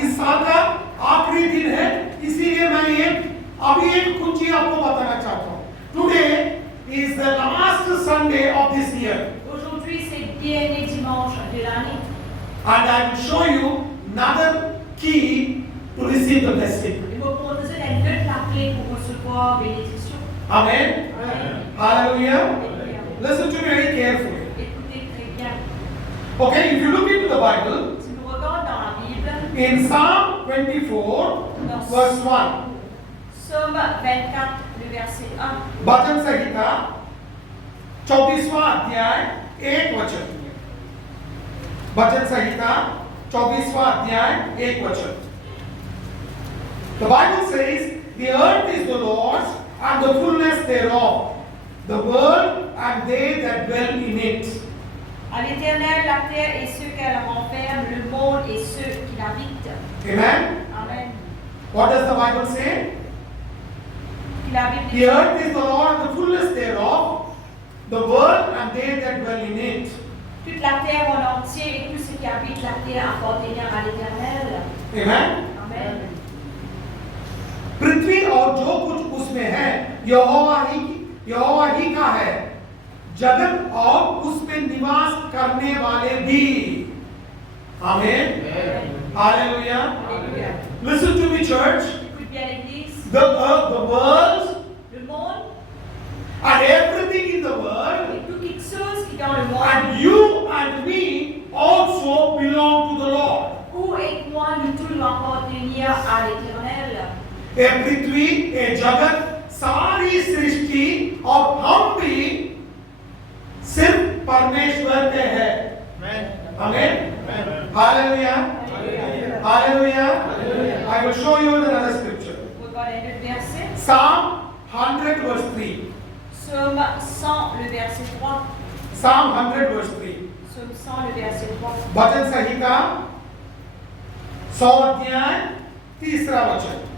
इस साल का आखिरी दिन है, इसीलिए मैं अभी एक कुंजी आपको बताना चाहता हूँ. Today is the last Sunday of this year. Aujourd'hui, c'est le dernier dimanche de l'année. And I will show you another key to receive the blessing. Je vais vous proposer les deux clés pour recevoir bénédiction. Amen. Amen. Hallelujah. Listen to me very carefully. Écoutez très bien. Okay, if you look into the Bible, Si nous regardons dans la Bible, in Psalm 24, verse 1, Psaume 24, le verset 1. भजन संहिता 24वां अध्याय 1 वचन. भजन संहिता 24वां अध्याय 1 वचन. The Bible says, the earth is the Lord's and the fullness thereof, the world and they that dwell in it. À l'Éternel, la terre et ceux qu'elle renferme, le monde et ceux qui l'habitent. Amen. Amen. What does the Bible say? La Bible The earth is the Lord and the fullness thereof, the world and they that dwell in it. toute la terre en entier et tout ce qui habite la terre appartenir à l'Éternel. Amen. Amen. पृथ्वी और जो कुछ उसमें है यहोवा ही का है, जगत और उसमें निवास करने वाले भी. आमीन. Hallelujah. Alléluia. Listen to me, church. Écoute bien l'Église. The earth, the world, Le monde and everything in the world, et toute chose qui est dans le monde, and you and me also belong to the Lord. où et moi nous tous nous appartenir à l'Éternel. ये पृथ्वी, ये जगत, सारी सृष्टि और हम भी सिर्फ परमेश्वर के हैं. आमीन. Hallelujah. Hallelujah. I will show you another scripture. Regardez un autre verset. Psalm 100 verse 3. Psaume 100, le verset 3. Psalm 100 verse 3. Psaume 100, le verset 3. भजन संहिता 100 अध्याय 3 वचन.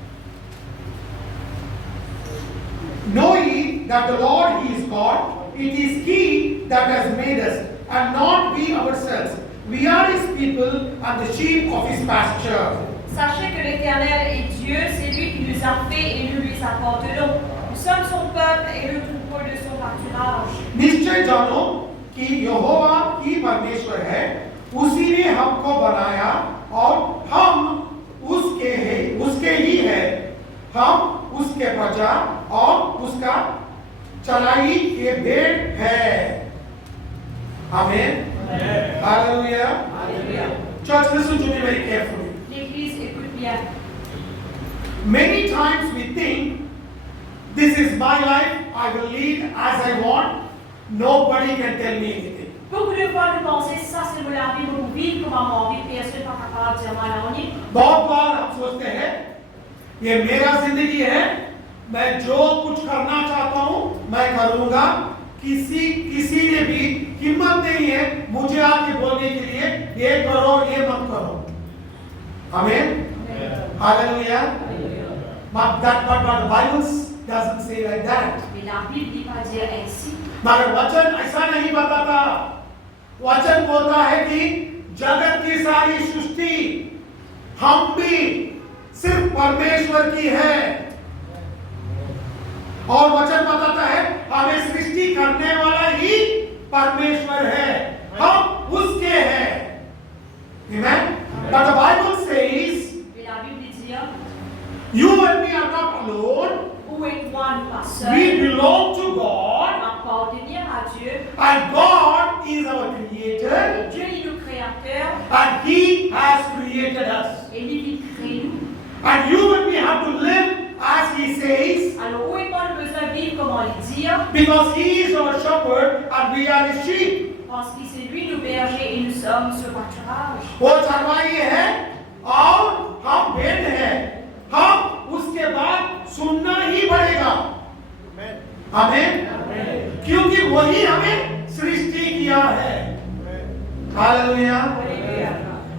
Know ye that the Lord He is God, it is He that has made us, and not we ourselves. We are His people and the sheep of His pasture. Sachez que l'Éternel est Dieu, c'est lui qui nous a fait et nous lui appartenons. Nous sommes son peuple et le troupeau de son pâturage. निश्चय जानो कि यहोवा ही परमेश्वर है, उसी ने हमको बनाया और हम उसके ही है. हम उसके प्रजा और उसका चराई के भेड़ है. आमीन. Hallelujah. Alléluia. Church, listen to me very carefully. L'Église écoute bien. Many times we think, this is my life, I will lead as I want, nobody can tell me anything. Beaucoup de fois, nous pensons ça, c'est mon vie, mon vie, comment mon vie, personne n'est pas capable de dire moi la honte. बहुत बार हम सोचते हैं, ये मेरा जिंदगी है, मैं जो कुछ करना चाहता हूँ मैं करूँगा. किसी ने भी हिम्मत नहीं है मुझे आके बोलने के लिए ये करो ये मत करो. आमीन. Hallelujah. But the Bible doesn't say like that. Mais la Bible dit pas dire ainsi. मगर वचन ऐसा नहीं बताता. वचन बोलता है कि जगत की सारी सृष्टि हम भी सिर्फ परमेश्वर की है. और वचन बताता है हमें सृष्टि करने वाला ही परमेश्वर है, हम उसके हैं. Amen. But the Bible says, Mais la Bible dit, you and me are not alone. où et moi nous pas seuls, We belong to God, appartenir à Dieu. and God is our creator, Et Dieu est le créateur and He has created us. et lui qui crée nous. And you and me have to live as He says, Alors où et moi nous besoin de vivre comme on le dit, because He is our shepherd and we are His sheep. parce que c'est lui nos bergers et nous sommes ce pâturage. वो चरवाही है और हम भेड़ हैं. हम उसके बात सुनना ही पड़ेगा. आमीन. क्योंकि वही हमें सृष्टि किया है. Hallelujah.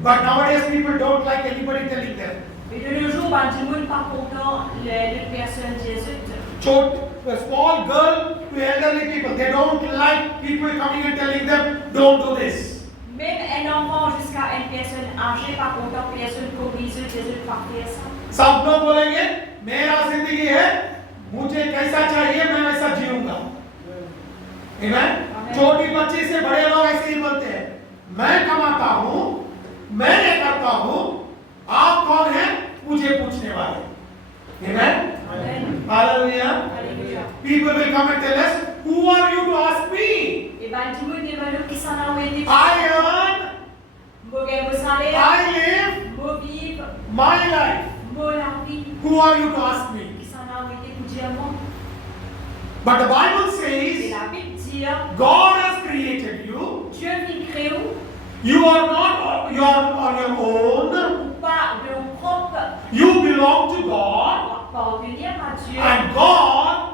But nowadays people don't like anybody telling them. Et de nos jours, ben, du monde pas content de personnes Jésus. A small girl to elderly people, they don't like people coming and telling them, don't do this. Même un enfant jusqu'à une personne âgée, par contre, une personne commise, une personne parfaite, ça. सब लोग बोलेंगे मेरा जिंदगी है, मुझे कैसा चाहिए मैं वैसा जीऊंगा। Amen? छोटी बच्ची से बड़े लोग ऐसे ही बोलते हैं, मैं कमाता हूँ, मैं ये करता हूँ, आप कौन हैं मुझे पूछने वाले। Amen? Hallelujah. People will come and tell us, who are you to ask me? Et ben, dis-moi, qui s'en a oublié. I earn, I live my life. Who are you to ask me? But the Bible says, God has created you. You are not you are on your own. You belong to God. And God,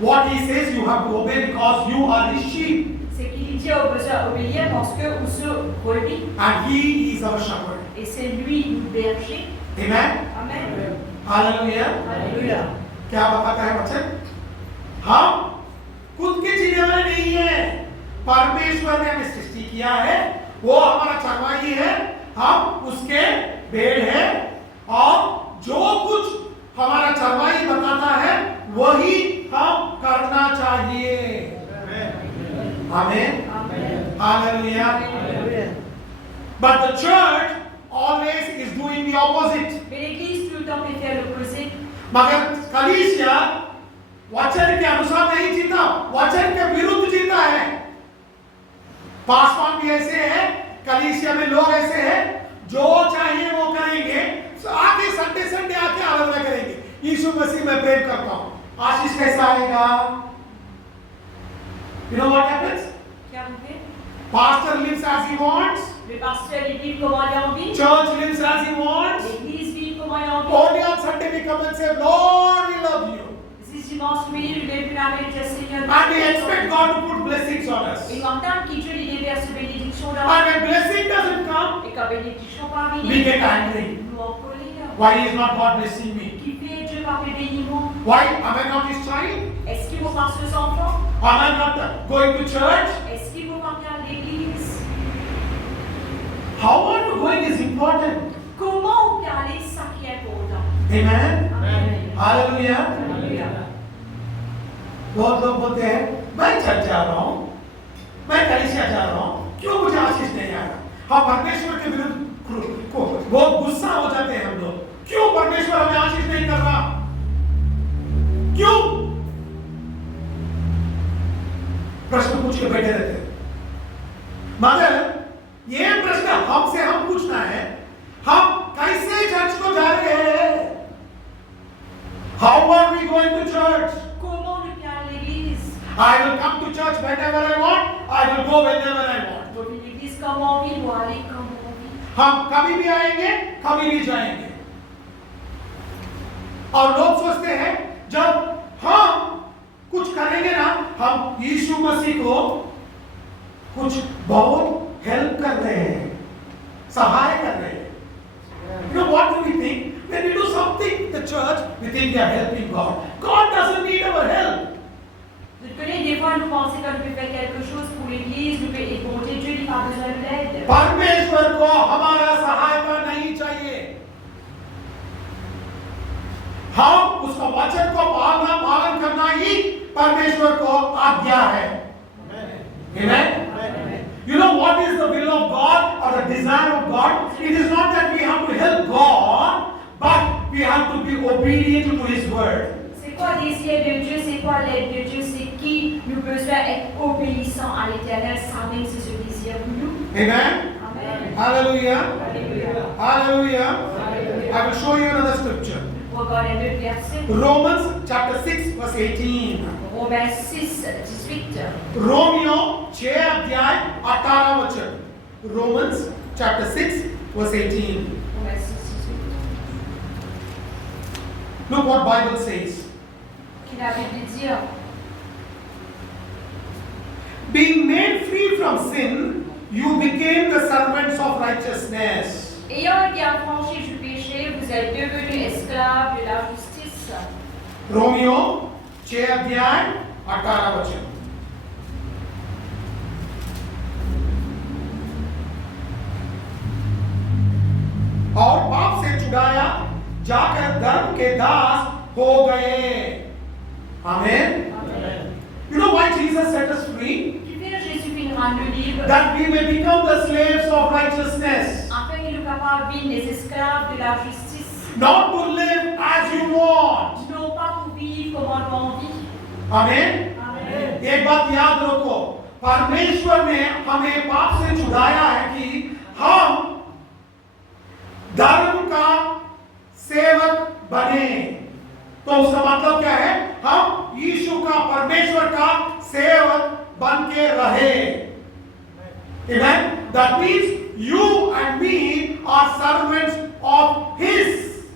what He says you have to obey because you are His sheep. C'est qu'il dit aux besoin obéir parce que vous se brebis. And He is our shepherd. Et c'est lui le berger. Amen. Amen. Hallelujah. Hallelujah. क्या बताता है वचन? हम खुद के जीने वाले नहीं है, परमेश्वर ने हमें सृष्टि किया है, वो हमारा चरवाही है, हम उसके भेड़ हैं और जो कुछ हमारा चरवाही बताता है वही हम करना चाहिए। आमेन। Hallelujah. But the church always is doing the opposite. Mais l'église tout le temps peut faire l'opposé. मगर कलीसिया वचन के अनुसार नहीं जीता, वचन के विरुद्ध जीता है। पासवान भी ऐसे है, कलीसिया में लोग ऐसे हैं, जो चाहिए वो करेंगे, आके संडे संडे आके आराधना करेंगे, यीशु मसीह में प्रेम करता हूँ, आशीष कैसा आएगा? You know what happens? क्या होता है? Pastor lives as he wants. Le pasteur il vit comment il a envie. Church lives as he wants. L'église vit comment il a envie. Only on Sunday we come and say, Lord, we love you. Si dimanche oui, le début la même Seigneur. And we expect God to put blessings on us. Et nous entendons qu'il Dieu lui déverse bénédiction dans. And when blessing doesn't come, Et quand bénédiction pas venir, we get angry. nous en colère. Why is not God blessing me? Qui fait Dieu par le béniment? Why am I not His child? Est-ce qu'il faut passer aux enfants? Am I not going to church? Est-ce qu'il faut partir à l'église? How are you going is important. Comment on peut aller, ça qui est important. Amen. Amen. Hallelujah. Alléluia. बहुत लोग बोलते हैं मैं church जा रहा हूँ, मैं कलीसिया जा रहा हूँ, क्यों मुझे आशीष नहीं आ रहा? हम परमेश्वर के विरुद्ध बहुत गुस्सा हो जाते हैं हम लोग, क्यों परमेश्वर हमें आशीष नहीं कर रहा? क्यों? प्रश्न पूछ के बैठे रहते हैं। मगर ये प्रश्न हमसे हम पूछना है, हम कैसे चर्च को जा रहे हैं? How are we going to church? Comment on peut aller à l'église? I will come to church whenever I want. I will go whenever I want. Donc l'église comme on vit, ou aller comme on vit. हम कभी भी आएंगे, कभी भी जाएंगे। और लोग सोचते हैं जब हम कुछ करेंगे ना, हम यीशु मसीह को कुछ बहुत हेल्प कर रहे हैं, सहाय कर रहे हैं। You know what do we think? When we do something in the church, we think we are helping God. God doesn't need our help. Vous connaissez, des fois, nous pensons qu'on peut faire quelque chose pour l'église, nous peut écouter Dieu, il n'a pas besoin de l'aide. परमेश्वर को हमारा सहायता नहीं चाहिए। हम उसका वचन को पालन करना ही परमेश्वर को आज्ञा है। Amen. You know what is the will of God or the desire of God? It is not that we have to help God, but we have to be obedient to His word. C'est quoi le désir de Dieu? C'est quoi l'aide de Dieu? C'est qui nous besoin être obéissants à l'Éternel, ça même c'est ce désir pour nous. Amen. Amen. Hallelujah. Alléluia. Hallelujah. Alléluia. I will show you another scripture. Regarde un autre verset. Romans chapter 6 verse 18. Romains 6:18. Romeo 6 अध्याय 18 वचन। Romans chapter 6 verse 18. Romains 6:18. Look what Bible says. Qui la Bible dit? Being made free from sin, you became the servants of righteousness. Ayant été affranchis du péché, vous êtes devenus esclaves de la justice. Romeo 6 अध्याय 18 वचन। छुड़ाया, जाकर धर्म के दास हो गए। आमेन। You know why Jesus set us free? Tu fais Jésus vient rendre libre. That we may become the slaves of righteousness. Afin qu'il nous capable de vivre les esclaves de la justice. Not to live as you want. Non pas pour vivre comme on a envie. Amen. Amen. एक बात याद रखो, परमेश्वर ने हमें पाप से छुड़ाया है कि हम धर्म का सेवक बने। तो उसका मतलब क्या है? हम यीशु का, परमेश्वर का सेवक बन के रहे। Amen? That means you and me are servants of His.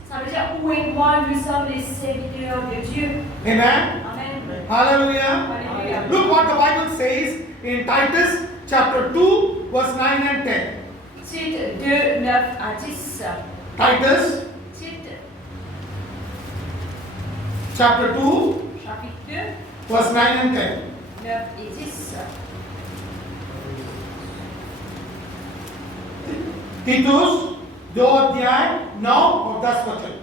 Ça veut dire où et moi nous sommes les serviteurs de Dieu. Amen. Amen. Hallelujah. Alléluia. Look what the Bible says in Titus chapter 2 verse 9 and 10. Tite 2, 9 à 10. Titus Tite chapter 2 chapitre 2, verse 9 and 10. 9 et 10. तीतुस 2 अध्याय 9 और 10 वचन।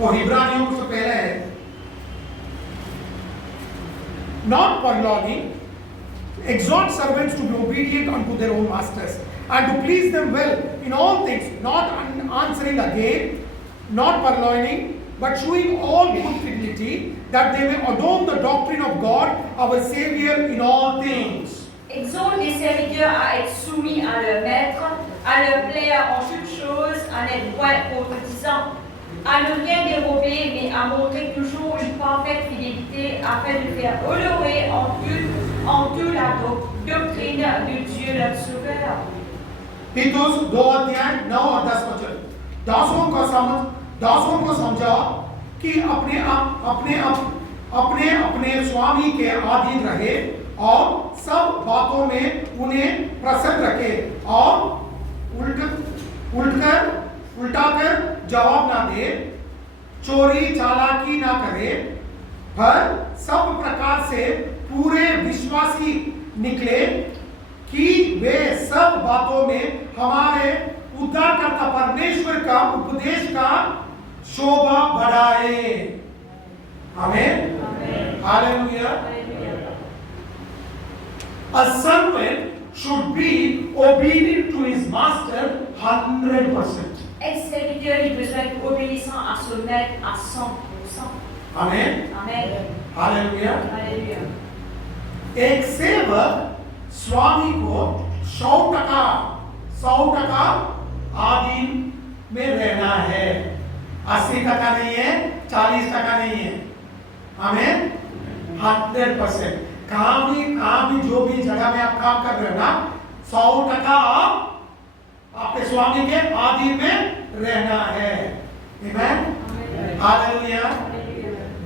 वो हिब्रानियों से पहले है। Not purloining, exhort servants to be obedient unto their own masters, and to please them well in all things, not answering again, not purloining, but showing all good fidelity, that they may adorn the doctrine of God, our Savior, in all things. Exhorte les serviteurs à être soumis à leur maître, à leur plaire en toutes choses, à n'être point contredisants, à ne rien dérober, mais à montrer toujours une parfaite fidélité, afin de faire honorer en tout la doctrine de Dieu notre Sauveur. तीतुस 2 अध्याय 9 और 10 वचन। दासों को समझाओ कि अपने अपने स्वामी के अधीन रहे और सब बातों में उन्हें प्रसन्न रखे और उल्टाकर जवाब ना दे, चोरी चालाकी ना करे, पर सब प्रकार से पूरे विश्वासी निकले कि वे सब बातों में हमारे उद्धारकर्ता परमेश्वर का उपदेश का शोभा बढ़ाए। आमेन। Hallelujah. A servant should be obedient to his master 100%. Être serviteur, il a besoin d'être obéissant à son maître à 100%. Amen. Amen. Hallelujah. Alléluia. एक सेवक स्वामी को 100% आधीन में रहना है। 80% नहीं है, 40% नहीं है। आमेन। 100%। कहाँ भी जो भी जगह में आप काम कर रहे हो ना, 100% आप अपने स्वामी के अधीन में रहना है। Amen. Hallelujah.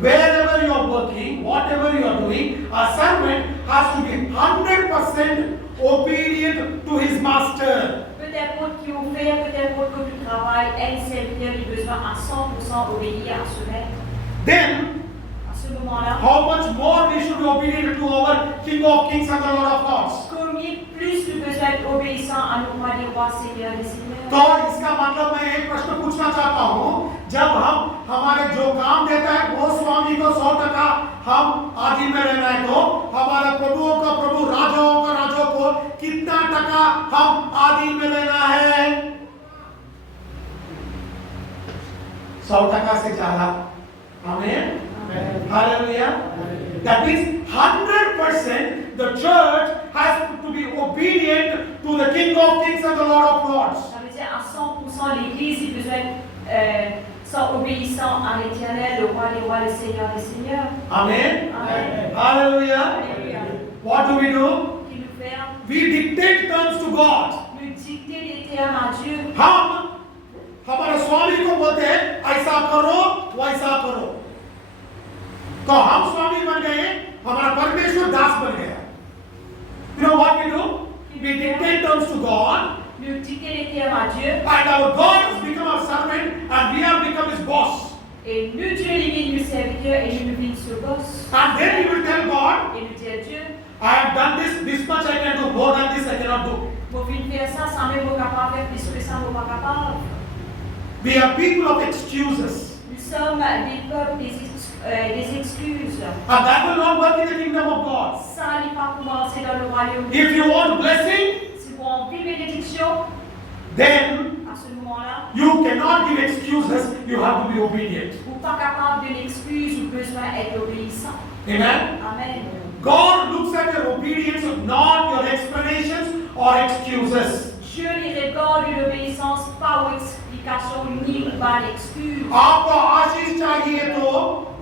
Wherever you are working, whatever you are doing, a servant has to be 100% obedient to his master. Peu importe qui vous fait, peu importe que tu travailles, un serviteur, il a besoin à 100% obéir à ce maître. Then, À ce moment-là, how much more we should be obedient to our King of Kings and the Lord of Lords. combien plus tu besoin d'être obéissant à nos rois des rois, Seigneur des seigneurs. तो इसका मतलब मैं एक प्रश्न पूछना चाहता हूँ, जब हम हमारे जो काम देता है वो स्वामी को 100% हम आधीन में रहना है, तो हमारा प्रभुओं का प्रभु, राजाओं का राजा को कितना टका हम आधीन में रहना है? 100% से ज्यादा। आमीन। Hallelujah. That means 100% the church has to be obedient to the King of Kings and the Lord of Lords. Ça veut dire à 100% l'Église, il a besoin sont obéissants à l'Éternel, le roi des rois, le Seigneur des seigneurs. Amen. Amen. Hallelujah. Alléluia. What do we do? Qui nous fait We dictate terms to God. nous dicter les termes à Dieu. हम हमारे स्वामी को बोलते हैं ऐसा करो वैसा करो, तो हम स्वामी बन गए, हमारा परमेश्वर दास बन गया। You know what we do? We dictate terms to God, Nous dicter les termes à Dieu. and our God has become our servant, and we have become His boss. Et nous, Dieu, les nous serviteurs, et nous devenons ce boss. And then we will tell God, Et nous dire à Dieu, I have done this much I can do, more than this I cannot do. Vos filles faire ça sans même vos capables faire plus que ça, vos pas capables. We are people of excuses. Nous sommes des peuples des excuses. And that will not work in the kingdom of God. Ça n'est pas commencer dans le royaume. If you want blessing, Si vous avez une bénédiction, then à ce moment-là, you cannot give excuses. You have to be obedient. vous n'êtes pas capable de l'excuse ou besoin d'être obéissant. Amen. Amen. God looks at your obedience, not your explanations or excuses. Dieu les regarde une obéissance, pas aux explications ni pas d'excuses. आपको आशीष चाहिए तो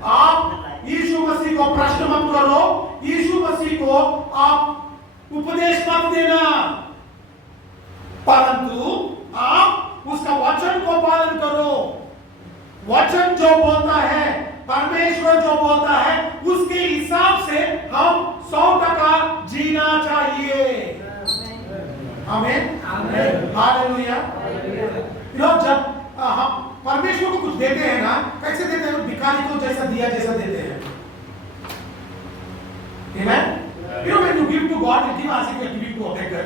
आप यीशु मसीह को प्रश्न मत करो, यीशु मसीह को आप उपदेश मत देना, परंतु आप उसका वचन को पालन करो। वचन जो बोलता है, परमेश्वर जो बोलता है, उसके हिसाब से हम 100% जीना चाहिए। आमीन, हालेलुया। जब हम परमेश्वर को कुछ देते हैं ना, कैसे देते हैं? भिखारी को जैसा दिया जैसा देते हैं। Amen? When you give to God, you give as if you are giving to a beggar.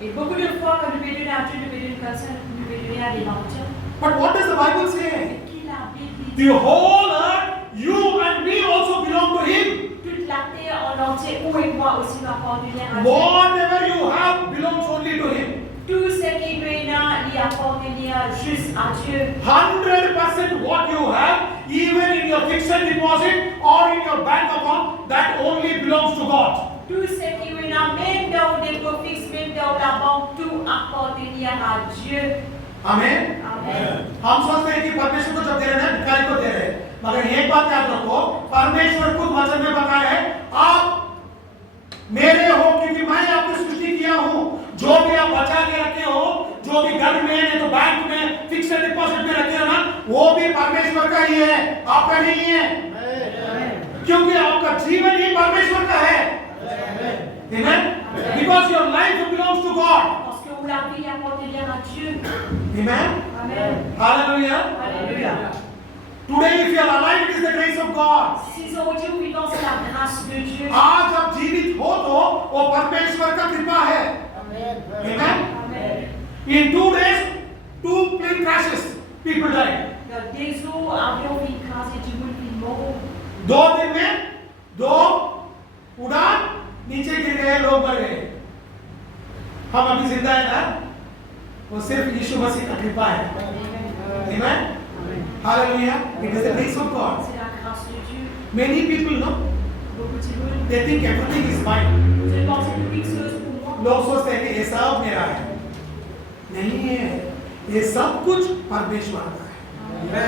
Et beaucoup de fois, quand nous bénissons à Dieu, nous bénissons comme ça, nous bénissons à des mendiants. But what does the Bible say? Mais qui la Bible dit? The whole earth, you and me also belong to Him. Toute la terre en entier, où et moi aussi, nous appartenir à Dieu. Whatever you have belongs only to Him. Tout ce qui est là, il appartenir juste à Dieu. 100% what you have, even in your fixed deposit or in your bank account, that only belongs to God. Tout ce qui est là, même dans les dépôts fixes, même dans la banque, tout appartenir à Dieu. Amen. Amen. हम सोचते हैं कि परमेश्वर को जब दे रहे हैं भिखारी को दे रहे हैं, मगर एक बात याद रखो, परमेश्वर खुद वचन में बताया है, आप मेरे हो क्योंकि मैं आपकी सृष्टि किया हूँ। जो भी आप बचा के रखे हो, जो भी घर में नहीं तो बैंक में फिक्स्ड डिपॉजिट में रखे हो ना, वो भी परमेश्वर का ही है, आपका नहीं है। क्योंकि आपका जीवन ही परमेश्वर का है। Amen? Because your life belongs to God. Parce que la vie appartient à Dieu. Amen? Amen. Hallelujah. Alléluia. Today if you are alive, it is the grace of God. Si aujourd'hui nous vivons, c'est la grâce de Dieu. आज आप जीवित हो तो वो परमेश्वर का कृपा है। Amen? Amen. In 2 days, 2 plane crashes, people died. Dans des eaux, avions qui écrasent du monde qui mort. 2 दिन में 2 उड़ान नीचे गिर गए, लोग मर गए। हम अभी जिंदा है ना, वो सिर्फ यीशु मसीह का कृपा है। Amen? Hallelujah. It is the grace of God. C'est la grâce de Dieu. Many people know, Beaucoup de monde. they think everything is mine. Je pense que toute chose pour moi. लोग सोचते हैं कि ये सब मेरा है। नहीं है, ये सब कुछ परमेश्वर का है।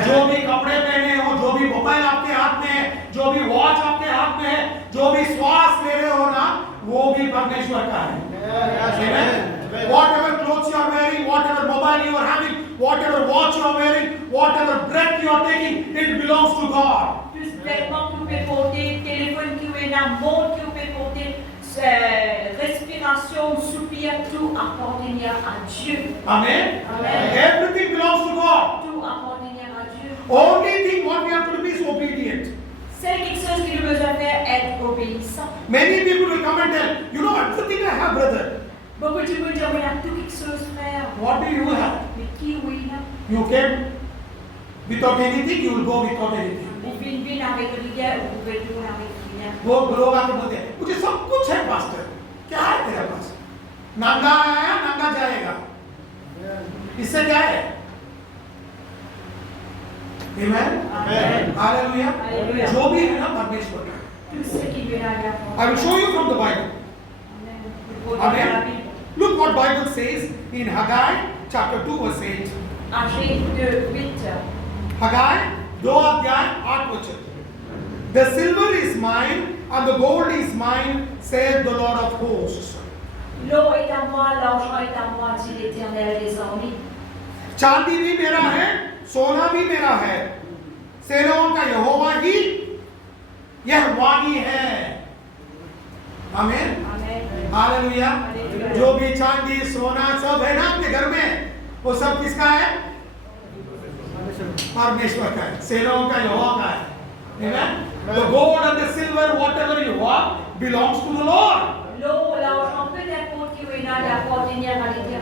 जो भी कपड़े पहने हो, जो भी मोबाइल आपके हाथ में है, जो भी वॉच आपके हाथ में है, जो भी श्वास ले रहे हो ना, वो भी परमेश्वर का है। Amen? Whatever clothes you are wearing, whatever mobile you are having, whatever watch you are wearing, whatever breath you are taking, it belongs to God. Tous vêtements que vous pouvez porter, téléphone qui est là, montre que vous pouvez porter, respiration, soupir, tout appartient à Dieu. Amen? Amen. Everything belongs to God. Tout appartient à Dieu. Only thing what we have to do is obedient. C'est quelque chose que nous devons faire, être obéissant. Many people will come and tell, you know everything I have, brother. Beaucoup de gens disent, on a tout quelque chose, frère. What do you have? Mais qui oui là? You came without anything, you will go without anything. Vous venez avec rien, vous pouvez tout avec rien. वो लोग आके बोलते हैं, मुझे सब कुछ है pastor, क्या है तेरे पास? नंगा आया, नंगा जाएगा। इससे क्या है? Amen? Amen. Hallelujah. Hallelujah. जो भी है ना परमेश्वर का। Tout ce qui vient à la I will show you from the Bible. Amen. Amen. Look what Bible says in Haggai chapter 2 verse 8. Haggai 2:8. Haggai 2 अध्याय 8 वचन. The silver is mine and the gold is mine, saith the Lord of hosts. L'eau est à moi, l'argent est à moi, dit l'Éternel des armées. चांदी भी मेरा है, सोना भी मेरा है, सेनाओं का यहोवा ही यह वाणी है। आमीन। Amen. हालेलुया। Hallelujah. जो भी चांदी सोना सब है ना आपके घर में, वो सब किसका है? परमेश्वर का है, सेनाओं का यहोवा का है। Amen? The gold and the silver, whatever you have, belongs to the Lord. L'eau, l'argent, peu importe qui est là,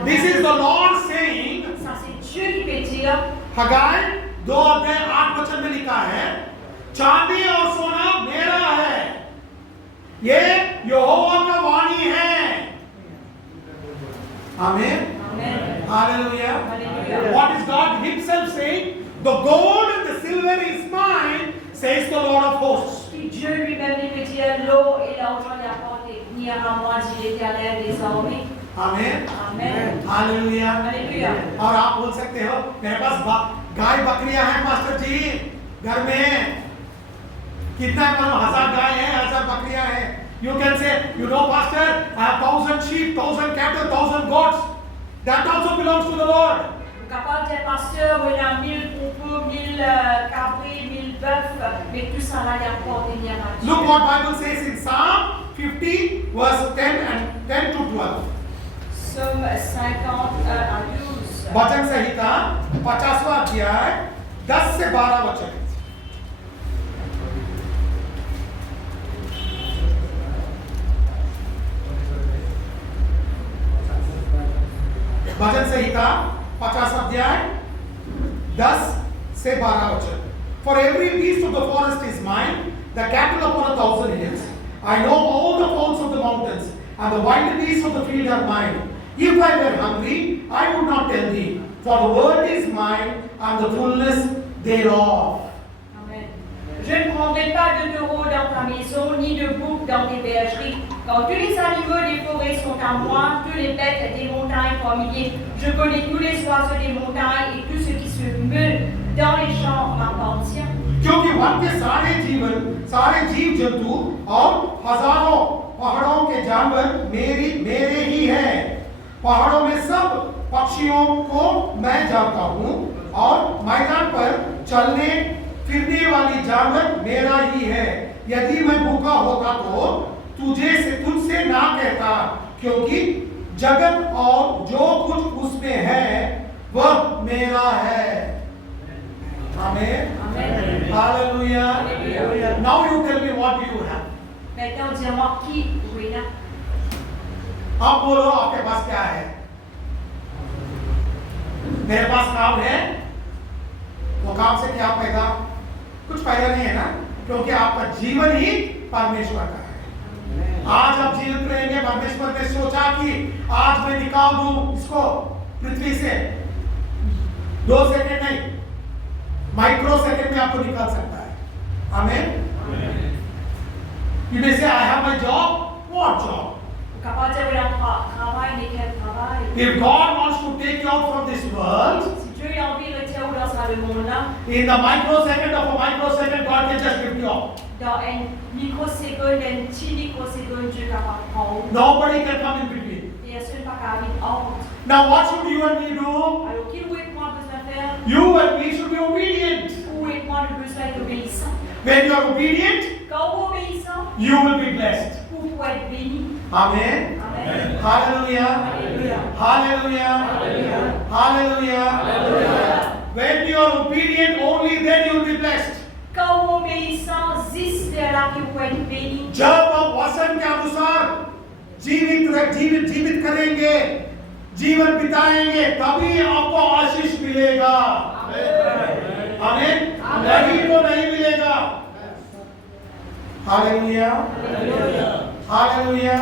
This is the Lord saying. Ça c'est Dieu qui peut dire. हगाई 2:8 में लिखा है, चांदी और सोना मेरा है, ये यहोवा का वाणी है। आमीन। Hallelujah. What is God Himself saying? The gold and the silver is mine, says the Lord of hosts. Dieu lui-même peut dire l'eau et l'argent apportent venir à moi, dit l'Éternel désormais. Amen. Amen. Hallelujah. Hallelujah. और आप बोल सकते हो मेरे पास गाय बकरियां हैं pastor जी घर में, कितना मतलब 1000 गाय हैं, 1000 बकरियां हैं। You can say, you know pastor, I have 1000 sheep, 1000 cattle, 1000 goats. That also belongs to the Lord. Capable de pasteur, il y a 1000 troupeaux, 1000 cabris, 1000 bœufs, mais tout ça là, il y a pas de lien à Dieu. Look what Bible says in Psalm 50 verse 10 and 10 to 12. Psaume 50 à 12. वचन संहिता 50वां अध्याय 10 से 12 वचन। वचन संहिता 50 अध्याय 10 से 12 वचन। For every beast of the forest is mine, the cattle upon 1,000 hills. I know all the fowls of the mountains, and the wild beasts of the field are mine. If I were hungry, I would not tell thee, for the world is mine, and the fullness thereof. Amen. Je ne prendrai pas de taureau dans ta maison, ni de bouc dans tes bergeries. Quand tous les animaux des forêts sont à moi, tous les bêtes des montagnes par milliers, je connais tous les oiseaux des montagnes et tout ce qui se meut dans les champs m'appartient. क्योंकि one के सारे जीव जंतु और हजारों पहाड़ों के जानवर मेरे ही हैं। पहाड़ों में सब पक्षियों को मैं जानता हूँ, और मैदान पर चलने फिरने वाली जानवर मेरा ही है। यदि मैं भूखा होता तो तुझसे ना कहता, क्योंकि जगत और जो कुछ उसमें है वह मेरा है। आमेन। Hallelujah. Hallelujah. Now you tell me what you have. Maintenant, dis-moi qui vous est là. आप बोलो आपके पास क्या है? मेरे पास काम है। वो काम से क्या फायदा? कुछ फायदा नहीं है ना, क्योंकि आपका जीवन ही परमेश्वर का है। आज आप जीवित रहेंगे, परमेश्वर ने सोचा कि आज मैं निकाल दूं इसको पृथ्वी से। 2 सेकंड नहीं, माइक्रो सेकंड में आपको निकाल सकता है। आमेन। You may say, I have my job. What job? Capable de travail, mais quel travail? If God wants to take you out from this world, Si Dieu a envie de retirer ou dans le monde là, in the microsecond of a microsecond, God can just lift you up. dans une microseconde, un petit microseconde, Dieu est capable de prendre. Nobody can come in between. Et il seul pas capable de entre. Now, what should you and me do? Alors, qui vous et moi besoin de faire? You and me should be obedient. Vous et moi le besoin d'être obéissant. When you are obedient, Quand vous obéissant, you will be blessed. vous pouvez être béni. Amen. Amen. Hallelujah. Alléluia. Hallelujah. Alléluia. Hallelujah. Alléluia. When you are obedient, only then you will be blessed. Quand vous obéissant, c'est là que vous pouvez être béni. जब आप वचन के अनुसार जीवित करेंगे, जीवन बिताएंगे, तभी आपको आशीष मिलेगा। आमीन। नहीं तो नहीं मिलेगा। हालेलुया। हालेलुया।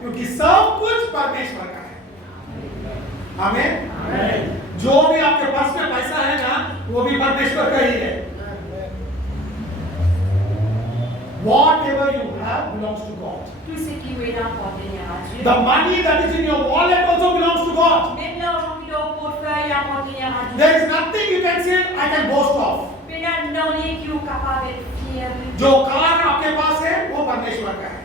क्योंकि सब कुछ परमेश्वर का है। आमीन। जो भी आपके पास में पैसा है ना, वो भी परमेश्वर का ही है। Whatever you have belongs to God. Tout ce qui est là appartient à Dieu. The money that is in your wallet also belongs to God. Même l'argent qui est dans votre portefeuille appartient à Dieu. There is nothing you can say I can boast of. Mais là, non, rien qui est capable d'être fier de Dieu. जो car आपके पास है वो परमेश्वर का है।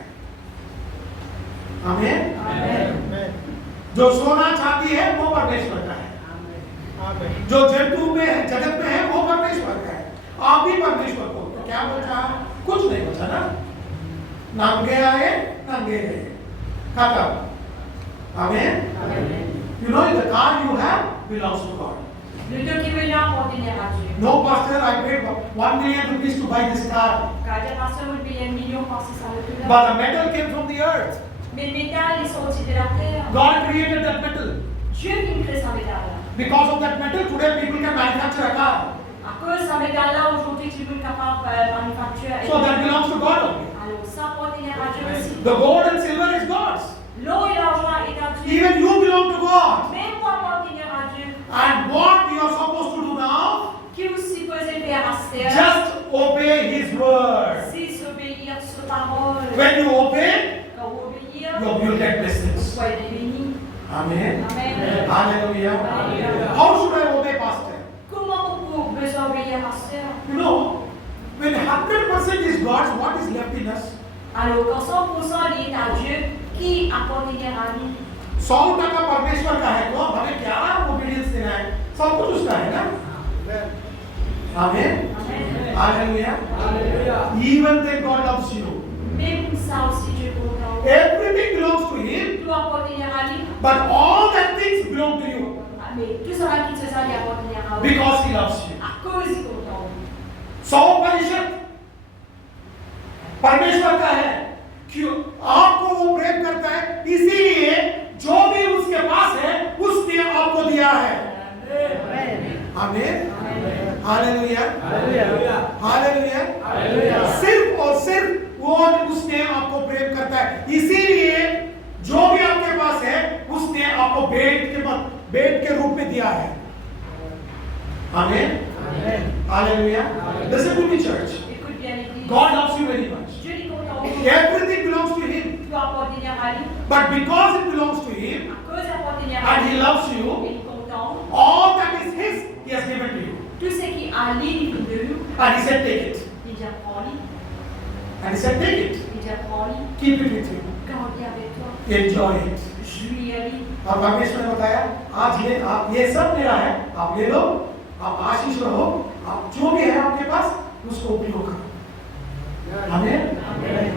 आमीन। Amen. जो सोना चांदी है वो परमेश्वर का है। जो जंतु में है, जगत में है, वो परमेश्वर का है। आप भी परमेश्वर को, तो क्या बचा? कुछ नहीं बचा ना। नंगे आए, नंगे गए, खत्म। आमीन। You know the car you have belongs to God. Le Dieu qui est là appartient à Dieu. No, pastor, I paid 1 million rupees to buy this car, Quand le pasteur vous paye 1 million pour ça le but the metal came from the earth. Mais le métal est sorti de la terre. God created that metal. Dieu qui crée ce métal-là. Because of that metal, today people can manufacture a car. À cause de ce métal-là, aujourd'hui, tu peux capable manufacturer. So that belongs to God only. Alors, ça appartient à Dieu aussi. The gold and silver is God's. L'eau et l'argent est à Dieu. Even you belong to God. Même moi appartenir à Dieu. And what you are supposed to do now? Qui vous supposez faire à cette terre? Just obey His word. C'est s'obéir à sa parole. When you obey, Quand vous obéir, you will get blessings. vous soyez bénis. Amen. Amen. Hallelujah. Hallelujah. How should I obey, Pastor? Comment vous besoin obéir à cette terre? You know, when 100% is God's, what is left in us? Alors, quand 100% est à Dieu, qui appartient à nous? 100% परमेश्वर का है तो हमें क्या obedience देना है सब कुछ उसका है ना amen hallelujah even then God loves you Même ça aussi, Dieu content. everything belongs to him Tout appartient à lui. but all that things belong to you Mais tout cela qui se sent appartient à vous. because he loves you À cause du content. 100% परमेश्वर का है क्यों आपको वो प्रेम करता है इसीलिए जो भी उसके पास है उसने आपको दिया है आमीन हालेलुया हालेलुया सिर्फ और सिर्फ वो उसने आपको प्रेम करता है इसीलिए जो भी आपके पास है उसने आपको भेंट के रूप में दिया है amen hallelujah listen to me church Écoute bien l'église. God loves you very much. Dieu est content. Everything belongs to him. Tout appartient à lui. But because it belongs to him À cause appartient à and lui. he loves Il you, est content. all that is his, he has given to you. Tout ce qui est à lui, il de nous. And he said, take it. Il dit prends-le. And he said, take it. Il dit prends-le. Keep it with you. Garde avec toi. Enjoy it. Jouis à lui. और परमेश्वर ने बताया आज आप ये सब मेरा है आप ले लो आप आशीष रहो आप जो भी है आपके पास उसको उपयोग करो आमीन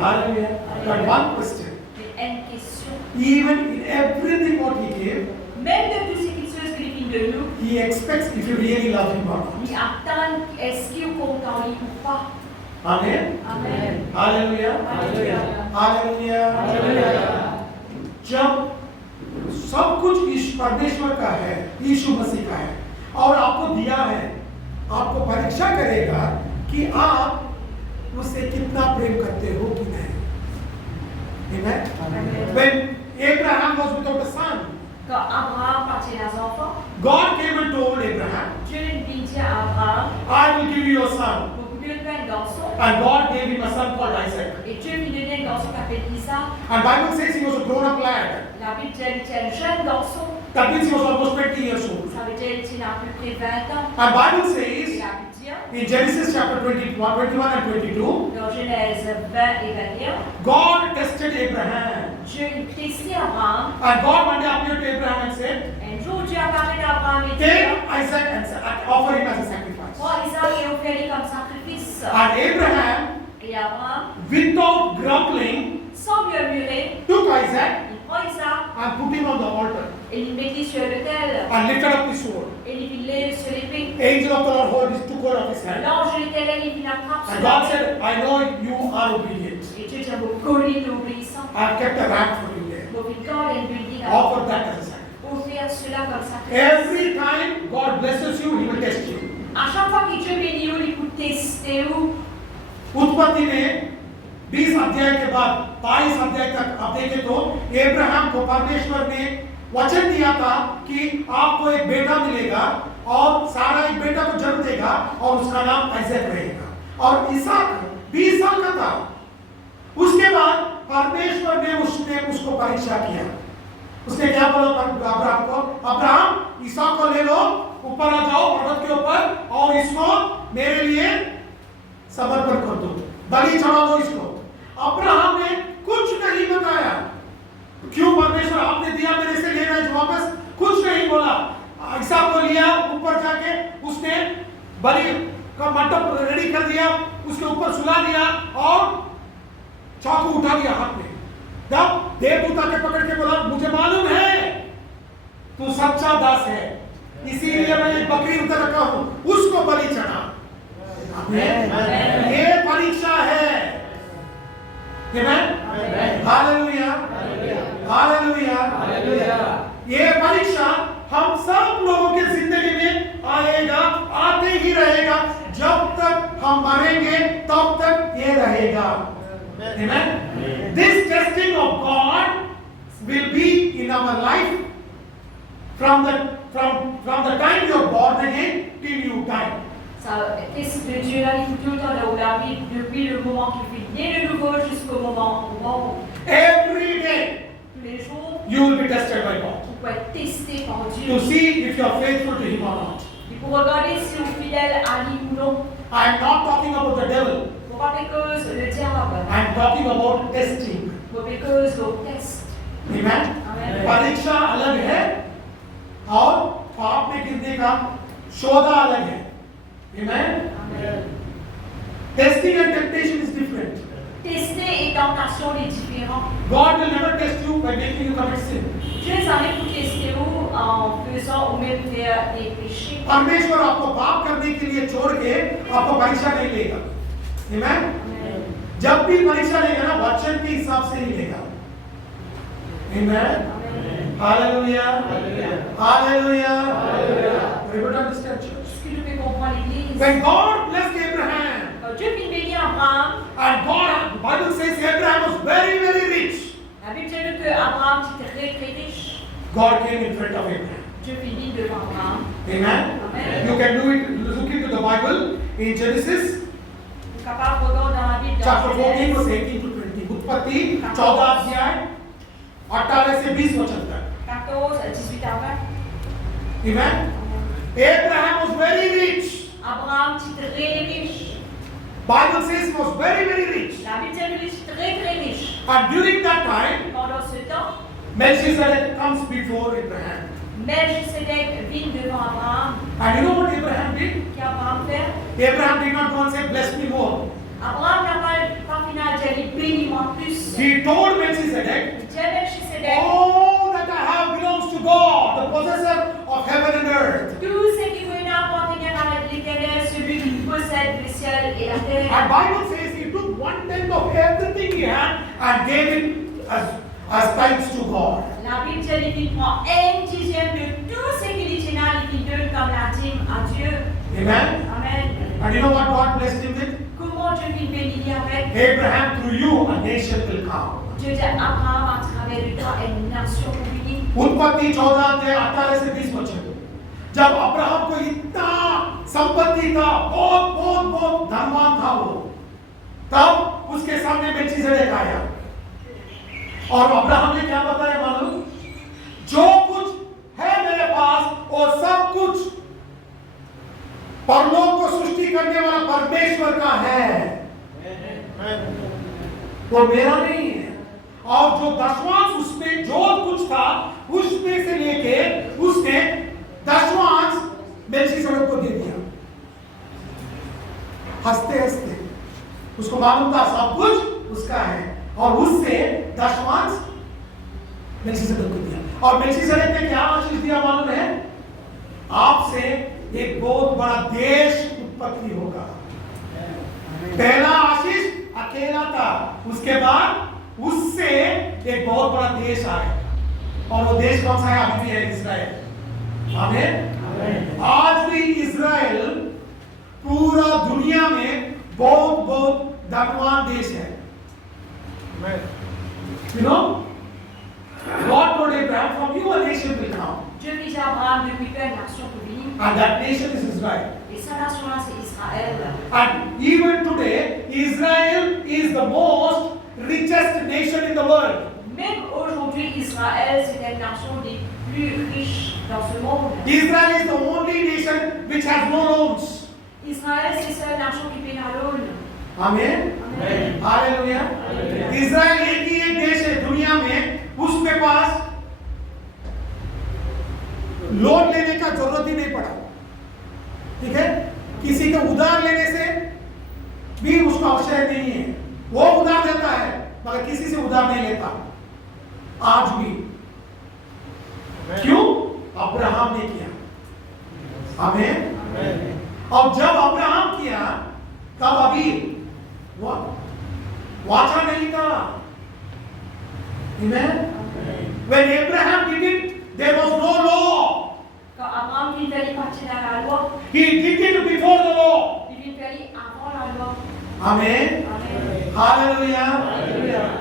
hallelujah but one question Mais une question. even in everything what he gave Même de tout ce qui se fait de nous, he expects if you really love him or not il attend est-ce qu'il est content lui ou pas. आमीन Amen. Hallelujah Alléluia. Hallelujah जब सब कुछ परमेश्वर का है यीशु मसीह का है और आपको दिया है आपको परीक्षा करेगा कि आप उससे कितना प्रेम करते हो कि नहीं Amen. When Abraham was without a son, Quand Abraham partit les enfants, God came and told Abraham, Dieu lui dit à Abraham, I will give you a son. pour Dieu lui un garçon, And God gave him a son called Isaac. et Dieu lui donnait un garçon qui s'appelle Isaac. And Bible says he was a grown-up lad. La Bible dit qu'il était un jeune garçon, That means he was almost 20 years old. ça veut dire qu'il a à peu près 20 ans. And Bible Et says la Bible dit, in Genesis chapter 21 and 22, dans Genèse 20 et 21, God tested Abraham. Dieu il testait Abraham. And God one day appeared to Abraham and said, Un jour, Dieu apparaît à Abraham et dit, take Isaac and offer him as a sacrifice. prends Isaac et offre-le comme sacrifice. And Abraham, Et Abraham, without grumbling, sans murmurer, took Isaac il prend Isaac and put him on the altar et il met sur l'autel and lifted up his sword. et il lève sur l'épée. Angel of the Lord took hold of his hand. L'ange de l'Éternel, il l'attrape sur And la God tête. said, I know you are obedient. Et Dieu dit, colline l'obéissant. I have kept a ram for you there. Donc, il garde un building à Offer that as a sacrifice. offrir cela comme sacrifice. Every time God blesses you, He will test you. À chaque fois que Dieu bénit, il peut tester où. उत्पत्ति में 20 अध्याय के बाद 22 अध्याय तक आप देखें तो अब्राहम को परमेश्वर ने वचन दिया था कि आपको एक बेटा मिलेगा और सारा एक बेटा को जन्म देगा और उसका नाम आइजैक रहेगा और इसहाक 20 साल का था उसके बाद परमेश्वर ने उसको परीक्षा किया उसने क्या बोला अब्राहम को अब्राहम इसहाक को ले लो ऊपर आ जाओ पर्वत के ऊपर और इसको मेरे लिए समर्पण कर दो बलि चढ़ा दो इसको अब्राहम ने कुछ नहीं बताया क्यों परमेश्वर आपने दिया मेरे से लेना है वापस कुछ नहीं बोला इसहाक को लिया ऊपर जाके उसने बलि का मंडप रेडी कर दिया उसके ऊपर सुला दिया और चाकू उठा दिया हाथ में तब देवदूत आके पकड़ के बोला मुझे मालूम है तू सच्चा दास है इसीलिए मैं एक बकरी उतर रखा हूं उसको बलि चढ़ा ये परीक्षा है हालेलुया हालेलुया। ये परीक्षा हम सब लोगों के जिंदगी में आएगा, आते ही रहेगा। जब तक हम मरेंगे तब तक ये रहेगा। Amen. This testing of God will be in our life from the time you are born again till you die. Ça, test de Dieu là, il tout le temps dans la vie, depuis le moment qu'il fait né de nouveau jusqu'au moment où mort. Every day Tous les jours, you will be tested by God il faut être testé par Dieu. to see if you are faithful to Him or not. Il faut regarder si vous êtes fidèle à lui ou non. I am not talking about the devil. Pour pas cause le diable. I am talking about testing. Pour cause le test. Amen. Amen. परीक्षा अलग है और पाप में गिरने का शोधा अलग है। Amen. Amen. Testing and temptation is different. Tester et tentation est différent. God will never test you by making you commit sin. Dieu jamais pour tester vous en faisant ou même faire des péchés. परमेश्वर आपको पाप करने के लिए छोड़ के आपको परीक्षा नहीं लेगा। Amen. Amen. जब भी परीक्षा लेगा ना वचन के हिसाब से ही लेगा। Amen. Amen. Hallelujah. Hallelujah. Everybody understand, church? Est-ce que je peux comprendre l'Église? When God blessed Abraham, Quand Dieu fit bénir Abraham, and God, the Bible says Abraham was very, very rich. la Bible dit que Abraham était très très riche. God came in front of Abraham. Dieu fit bénir devant Abraham. Amen. Amen. You can do it. Look into the Bible in Genesis Vous êtes capable de regarder dans la Bible. chapter Dans 14 Genèse, verse 18 to 20. उत्पत्ति 14 अध्याय 18 से 20 वचन तक. 14, 18 à 20. Amen. Abraham was very rich. Abraham était très riche. Bible says he was very, very rich. La Bible dit qu'il était très très riche. And during that time, Pendant ce temps, Melchizedek comes before Abraham. Melchizedek vint devant Abraham. And you know what Abraham did? Qu'Abraham fait? Abraham did not go and say, bless me more. Abraham n'a pas fini à dire, bénis-moi plus. He told Melchizedek, Il dit à Melchizedek, all that I have belongs to God, the possessor of heaven and earth. tout ce qui venait appartenir à l'Éternel, celui qui possède le ciel et la And terre. Bible says he took 1/10 of everything he had and gave it as thanks to God. La Bible dit qu'il prend 1/10 de tout ce qu'il tient, il donne comme la dîme à Dieu. Amen. Amen. And you know what God blessed him with? Comment Dieu vit bénir avec? Abraham, through you, a nation will come. Dieu dit à Abraham, à travers de toi, une nation unie. उत्पत्ति 14 अध्याय 18 से 20 वचन. जब Abraham को इतना संपत्ति था, बहुत धनवान था वो, तब उसके सामने मेल्कीसेदेक आया और अब्राहम ने क्या बताया मालूम? जो कुछ है मेरे पास वो सब कुछ परलोक को सृष्टि करने वाला परमेश्वर का है, वो मेरा नहीं है। और जो दशवांश उसमें जो कुछ था उसमें से लेके उसने दशवांश मेल्कीसेदेक को दे दिया। हंसते हंसते उसको मालूम था सब कुछ उसका है और उससे दशवांश मेल्कीसेदेक को दिया। और मेल्कीसेदेक ने क्या आशीष दिया मालूम है? आपसे एक बहुत बड़ा देश उत्पत्ति होगा। पहला आशीष अकेला था, उसके बाद उससे एक बहुत बड़ा देश आया और वो देश कौन सा है? अभी भी है इस्राएल। आमीन। आज भी इस्राएल पूरा दुनिया में बहुत धनवान देश है। You know, God told Abraham, from you a nation will come, Dieu dit à Abraham, depuis que une nation peut venir. and that nation is Israel. Et sa nation-là, c'est Israël. And even today, Israel is the most richest nation in the world. Même aujourd'hui, Israël, c'est une nation des plus riches dans ce monde. Israel is the only nation which has no loans. Israël, c'est la seule nation qui paye la loan. Amen. Amen. Hallelujah. Israel एक ही एक देश है दुनिया में उसके पास loan लेने का जरूरत ही नहीं पड़ा। ठीक है, किसी के उधार लेने से भी उसका आवश्यक नहीं है, वो उधार देता है मगर किसी से उधार नहीं लेता आज भी। क्यों? अब्राहम ने किया। आमीन। और जब अब्राहम किया तब अभी वाचा नहीं था। आमीन। When Abraham did it, there was no law. Quand Abraham vit aller partir dans la loi, He did it before the law. il vit aller avant la loi. Amen. Amen. Hallelujah.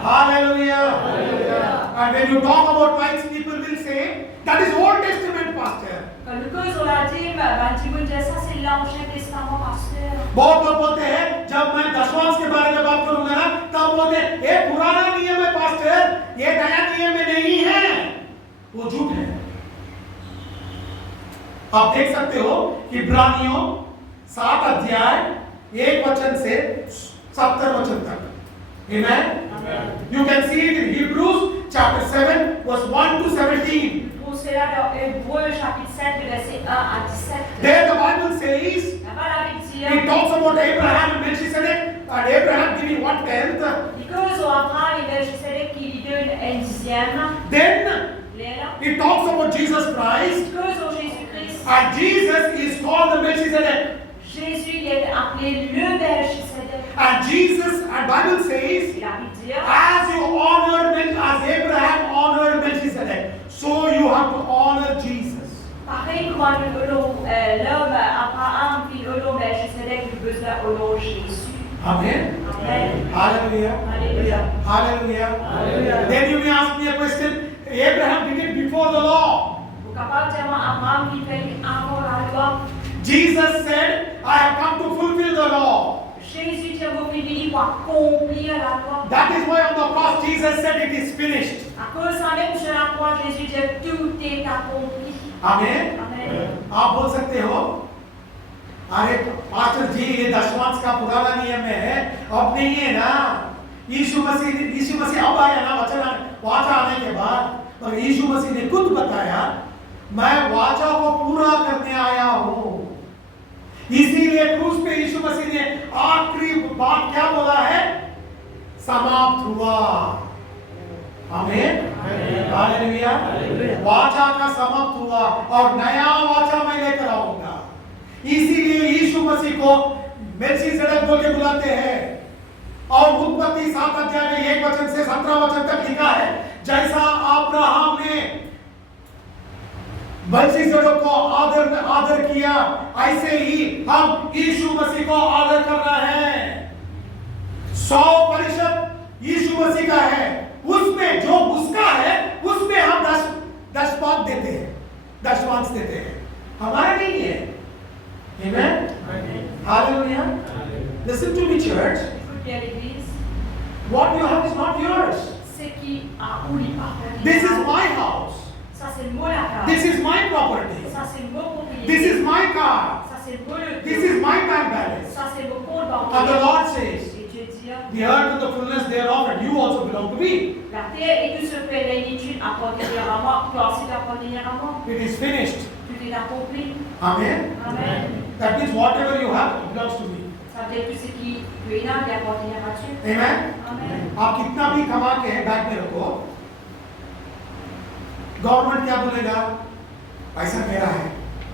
Hallelujah. And when you talk about tithes, people will say, that is Old Testament, pastor. Quand le cause on l'a dit, tu veux dire ça c'est l'Ancien Testament, pasteur. बहुत लोग बोलते हैं जब मैं दशवांश के बारे में बात करूंगा ना तब बोलते हैं ये पुराना नियम है पास्टर, ये नया नियम में नहीं है, वो झूठ है। आप देख सकते हो कि इब्रानियों 7 अध्याय 1 वचन से 70 वचन तक। Amen. You can see it in Hebrews chapter 7 verse 1 to 17. Pour cela dans Hébreux chapitre 7 verset 1 à 17. There the Bible says, Là-bas la Bible dit, it talks about Abraham and Melchizedek, and Abraham giving 1/10. il cause au Abraham et Melchisedec qui lui donne un dixième. Then Là, it talks about Jesus Christ, il cause au Jésus-Christ. and Jesus is called the Melchizedek. Jésus il est appelé le Melchisedec. And Jesus, and Bible says, Et la Bible dit, as Abraham honored Melchizedek, so you have to honor Jesus. pareil comme l'homme Abraham qui honoре Melchisedec, il besoin honorer Jésus. Amen. Amen. Hallelujah. Alléluia. Hallelujah. Then you may ask me a question. Abraham did it before the law. Vous capable de dire Abraham qui fait avant la loi. Jesus said, I have come to fulfill the law. Jésus est venu pour accomplir la loi. That is why on the cross Jesus said it is finished. À cause de même sur la croix, Jésus dit tout est accompli. Amen. Amen. आप बोल सकते हो अरे pastor जी ये दशवांश का पुराना नियम है, अब नहीं है ना। यीशु मसीह अब आया ना वचन वाचा आने के बाद, और यीशु मसीह ने खुद बताया मैं वाचा को पूरा करने आया हूं। इसीलिए क्रूस पे यीशु मसीह ने आखिरी बात क्या बोला है? समाप्त हुआ। आमीन। हालेलुया। वाचा का समाप्त हुआ और नया वाचा मैं लेकर आऊंगा। इसीलिए यीशु मसीह को मेलकीसेदक बोल के बुलाते हैं। और उत्पत्ति 7 अध्याय में 1 वचन से 17 वचन तक लिखा है, जैसा अब्राहम ने मेलकीसेदक को आदर किया, ऐसे ही हम यीशु मसीह को आदर करना है। 100% यीशु मसीह का है, उसमें जो उसका है उसमें हम दशवांश देते हैं, दशवांश देते हैं, हमारा नहीं है। Amen. Hallelujah. Listen to me, church. Écoute bien l'Église. What you have is not yours. Ce qui a ou les partenaires. This is my house. Ça c'est mon affaire. This is my property. Ça c'est mon propriété. This is my car. Ça c'est mon lieu. This is my bank balance. Ça c'est mon compte bancaire. And the Lord says, Et Dieu dit, the earth and the fullness thereof, and you also belong to me. la terre et tout ce que plénitude appartenir à moi, toi aussi t'appartenir à moi. It is finished. Tout est accompli. Amen. Amen. That means whatever you have belongs to me. Ça veut dire tout ce qui tu es là, qui appartenir à Dieu. Amen. Amen. आप कितना भी कमा के bank में रखो, government क्या बोलेगा? पैसा मेरा है,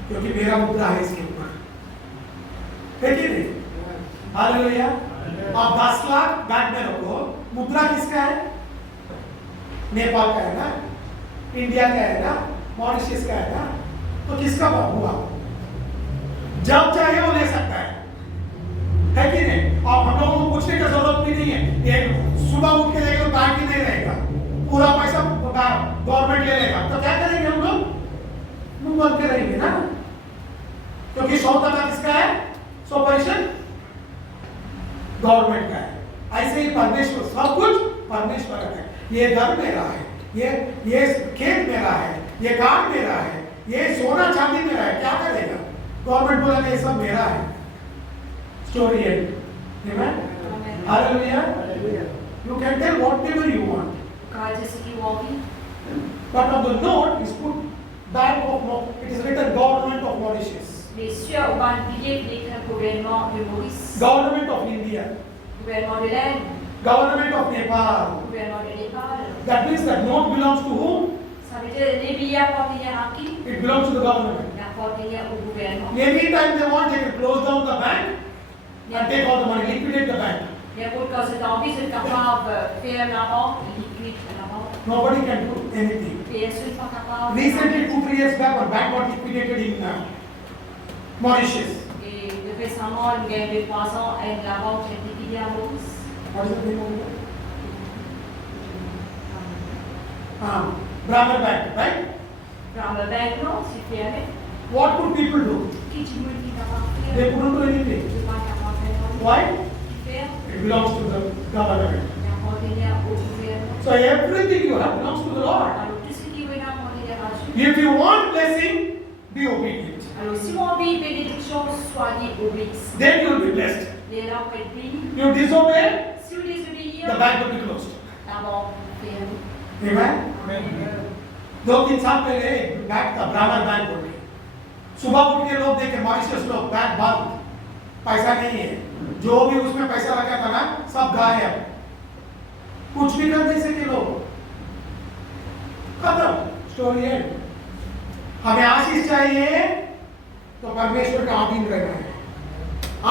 क्योंकि मेरा मुद्रा है इसके ऊपर, है कि नहीं? हालेलुया। आप 10 लाख बैंक में रखो, मुद्रा किसका है? नेपाल का है ना, इंडिया का है ना, मॉरिशस का है ना, तो किसका हुआ? जब चाहे वो ले सकता है कि नहीं? अब हम लोगों को पूछने की जरूरत भी नहीं है। एक सुबह उठ के लेकर बैंक ही नहीं रहेगा, पूरा पैसा गवर्नमेंट ले लेगा, तो क्या करेंगे हम लोग? मुंह बंद के रहेंगे ना, क्योंकि 100% किसका है? 100% गवर्नमेंट का है। ऐसे ही परमेश्वर, सब कुछ परमेश्वर का है। ये घर मेरा है, ये खेत मेरा है, ये कार मेरा है, ये सोना चांदी मेरा है, क्या करेगा? गवर्नमेंट बोलेगा ये सब मेरा है। Story and. Amen. Hallelujah. You can tell whatever you want. Quand c'est ce qu'ils ont envie. But on the note is put Bank of, it is written Government of Mauritius. Mais sur au bas de billet, il écrit gouvernement de Maurice, Government of India. gouvernement de l'Inde, Government of Nepal. gouvernement de Népal. That means that note belongs to whom? Ça veut dire les billets appartiennent à qui? It belongs to the government. Ils appartiennent au gouvernement. Anytime they want, they can close down the bank and take all the money, liquidate the bank. Quand c'est envie, c'est capable de faire la banque, liquide la banque. Nobody can do anything. sont pas capables. Recently, 2-3 years back, a bank got liquidated in Mauritius. Et récemment, une gagne de 3 ans, et la banque est liquidée à Maurice. What is the name of it? Brahma Bank, right? Dans le banque, non, c'est fait. What could people do? Qui tu veux qui capable de They faire? couldn't do anything. Tu pas capable de faire. Why? Faire. It belongs to the government. Il y a appartenir au gouvernement. So everything you have belongs to the Lord. Alors, tout ce qui veut appartenir à Dieu. If you want blessing, be obedient. Alors, si vous avez une bénédiction, soyez obéissants. Then you will be blessed. Les là pour être bénis. You disobey, Si vous désobéissez, the bank will be closed. la banque ferme. Amen? 2-3 साल पहले एक bank था ब्राह्मण bank बोल के सुबह उठ के लोग देखे मॉरिशस लोग बैंक बंद पैसा नहीं है जो भी उसमें पैसा रखा था ना सब गायब कुछ भी कर नहीं सके लोग खत्म स्टोरी एंड हमें आशीष चाहिए तो परमेश्वर का अधीन रहना है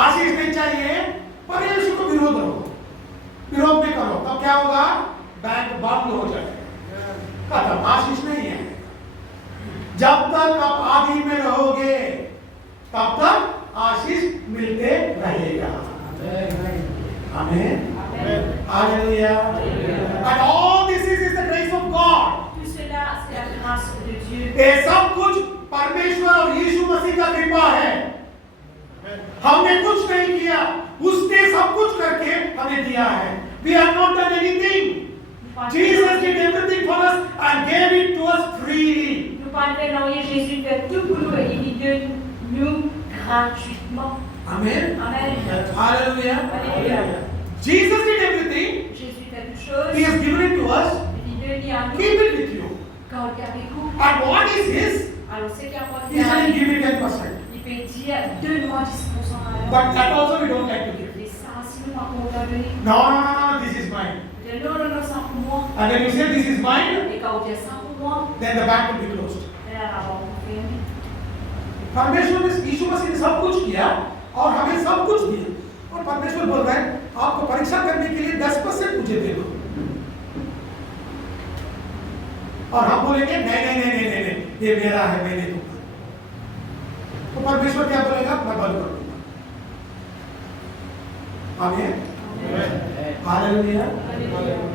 आशीष नहीं चाहिए परमेश्वर को विरोध में करो तब क्या होगा बैंक बंद हो जाएगा खत्म आशीष नहीं है जब तक आप आदि में रहोगे तब तक आशीष मिलते रहेगा amen hallelujah and all this is the grace of God Tout cela, c'est la grâce de Dieu. ये सब कुछ परमेश्वर और यीशु मसीह का कृपा है हमने कुछ नहीं किया उसने सब कुछ करके हमें दिया है we have not done anything Jesus did everything for us and gave it to us freely. Nous parlons de Jésus fait tout pour nous et il donne nous gratuitement. Amen. Amen. Hallelujah. Alléluia. Jesus did everything. Jésus fait toutes choses. He has given it to us. Il donne à nous. Keep it with you. Garde avec vous. And what is his? Alors, c'est qu'il y a pas He said, give me 10%. il peut dire donne-moi 10% à l'heure. But that also we don't like to give. Et ça, si nous pas qu'on t'a donné. No, this is mine. Non, ça pour moi. And when you say this is mine, Et quand on dit ça pour moi, then the bank will be closed. là, la banque fermée. परमेश्वर ने यीशु मसीह ने सब कुछ किया और हमें सब कुछ दिया और परमेश्वर बोल रहा है आपको परीक्षा करने के लिए 10% मुझे दे दो और हम बोलेंगे नहीं ये मेरा है मैंने दूंगा तो परमेश्वर क्या बोलेगा मैं बंद कर दूंगा आमीन hallelujah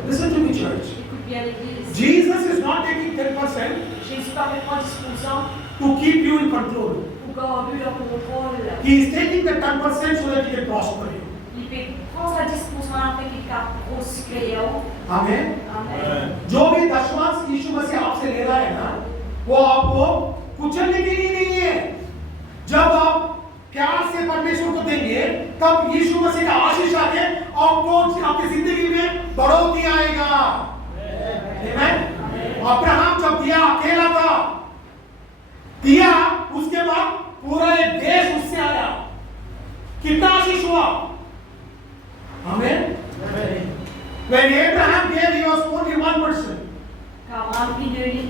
Listen to me church. Écoute bien l'église. Jesus is not taking 10% Jésus pas prend 10% to keep you in control. pour garder le contrôle. He is taking the 10% so that he can prosper you. Il peut prendre à 10% afin qu'il puisse prospérer. आमीन Amen. जो भी दशमांश यीशु मसीह आपसे ले रहा है ना वो आपको कुचलने के लिए नहीं है जब आप प्यार से परमेश्वर को देंगे तब यीशु मसीह का आशीष आके आपको आपकी जिंदगी में बढ़ोतरी आएगा आमीन अब्राहम जब दिया अकेला था दिया उसके बाद पूरा एक देश उससे आया कितना आशीष हुआ आमीन When Abraham gave, he was only 1%. Abraham qui donné.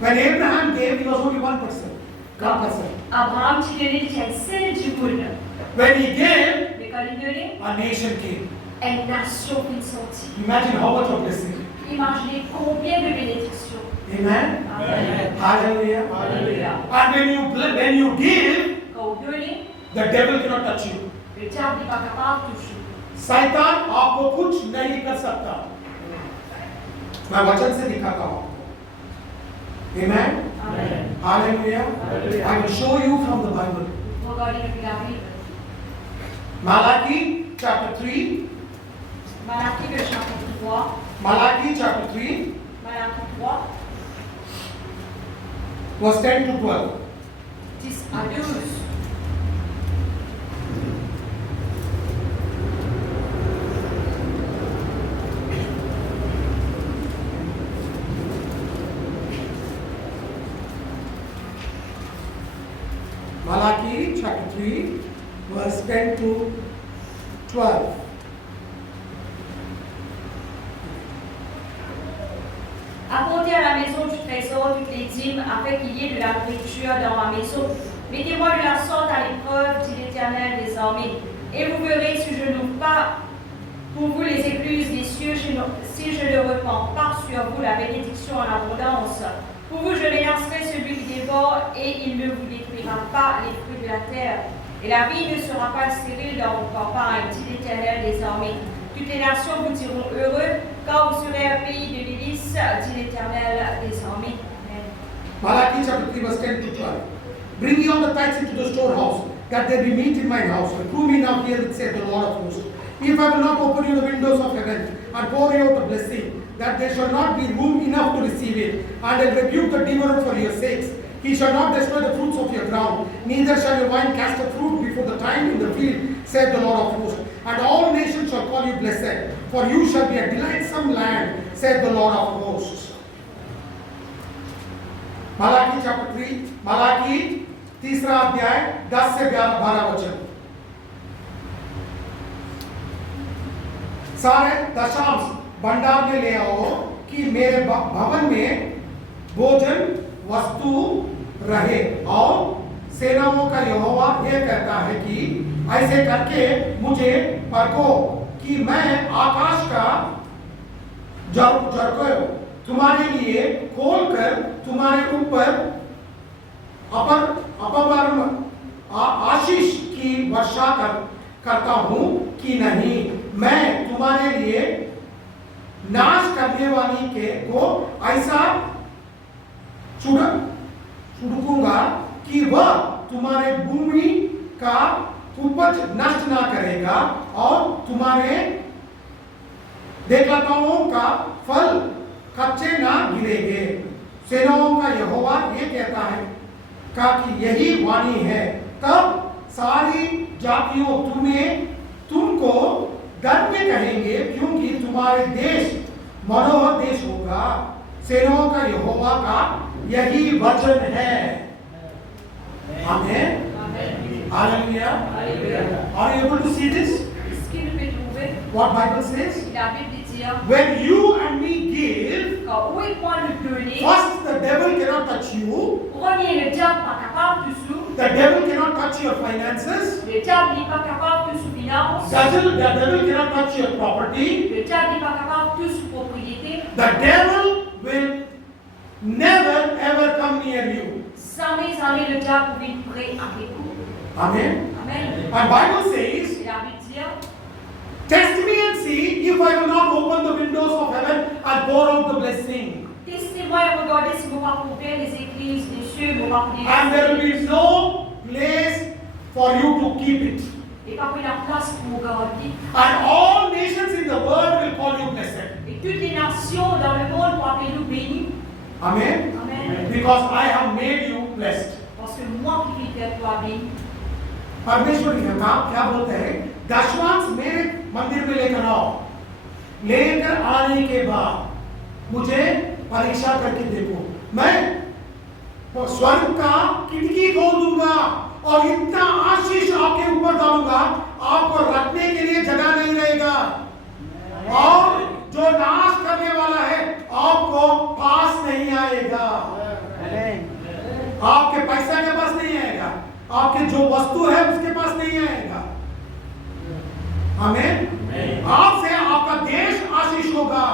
When Abraham gave, he was only 1%. 1%. Abraham qui donné, il est seul du monde. When he gave, Mais quand il donnait, a nation came. une nation qui sortit. Imagine how much of blessing. Imaginez combien de bénédictions. Amen. Amen. Hallelujah. Alléluia. And when you give, Quand vous donnez, the devil cannot touch you. le diable n'est pas capable de toucher. शैतान आपको कुछ नहीं कर सकता मैं वचन से दिखाता हूँ Amen. Amen. Hallelujah. I will show you from the Bible. Regardez depuis la Bible. Malachi chapter 3. Malachie le chapitre 3. Malachi chapter 3. Malachie 3. Verse 10 to 12. 10 à 12. Malachi chapter 3, verse 10 to 12. Apportez à la maison du trésor toutes les dîmes, afin qu'il y ait de la nourriture dans ma maison. Mettez-moi de la sorte à l'épreuve, dit l'Éternel des armées. Et vous verrez si je n'ouvre pas pour vous les écluses des cieux, si je ne repens pas sur vous la bénédiction en abondance. annonce. Pour vous, je m'élancerai celui qui dévore et il ne vous détruira pas les fruits de la terre. Et la vie ne sera pas stérile dans vos campagnes, dit l'Éternel désormais. Toutes les nations vous diront heureux quand vous serez un pays de délices, dit l'Éternel désormais. Amen. Malachi chapter 3 verse 10 to 12. Bring ye all the tithes into the storehouse, that there be meat in mine house. Prove me now here, saith the Lord of hosts. If I will not open you the windows of heaven and pour you out a blessing, that there shall not be room enough to receive it, and I rebuke the devourer for your sakes. He shall not destroy the fruits of your ground, neither shall your vine cast a fruit before the time in the field, saith the Lord of hosts. And all nations shall call you blessed, for you shall be a delightsome land, saith the Lord of hosts. Malachi chapter 3, Malachi तीसरा अध्याय 10 से 12 वचन. सारे दशांश भंडार में ले आओ कि मेरे भवन में भोजन वस्तु रहे. और सेनाओं का यहोवा यह कहता है कि ऐसे करके मुझे परखो कि मैं आकाश का झरको तुम्हारे लिए खोलकर तुम्हारे ऊपर आशीष की वर्षा करता हूं कि नहीं. मैं तुम्हारे लिए नाश करने वाली को ऐसा छुड़कूंगा कि वह तुम्हारे भूमि का उपज नष्ट ना करेगा और तुम्हारे देवताओं का फल कच्चे ना गिरेंगे. सेनाओं का यहोवा ये कहता है कि यही वाणी है. तब सारी जातियों तुमको डर में कहेंगे, क्योंकि तुम्हारे देश मनोहर देश होगा. सेनाओं का यहोवा का यही वचन है. आमेन. Hallelujah. Are you able to see this? What Bible says? When you and me give, first the devil cannot touch you. The devil cannot touch your finances. The devil cannot touch your property. The devil will never ever come near you. Amen. And Bible says, test me and see if I will not open the windows of heaven and pour out the blessing. Testez-moi et regardez si vous pas ouvrir les églises des cieux, vous pas And there will be no place for you to keep it. Et pas la place pour garder. And all nations in the world will call you blessed. Et toutes les nations dans le monde vont appeler nous bénis. Amen. Amen. Because I have made you blessed. Parce que moi qui vais faire toi béni. परमेश्वर क्या बोलते हैं? दशवांश मेरे मंदिर में लेकर आओ. लेकर आने के बाद मुझे परीक्षा करके देखो. मैं स्वर्ग का खिड़की खोल दूंगा और इतना आशीष आपके ऊपर डालूंगा, आपको रखने के लिए जगह नहीं रहेगा. और जो नाश करने वाला है आपको पास नहीं आएगा. आपके पैसा के पास नहीं आएगा. आपके जो वस्तु है उसके पास नहीं आएगा. आमीन. आपसे आपका देश आशीष होगा.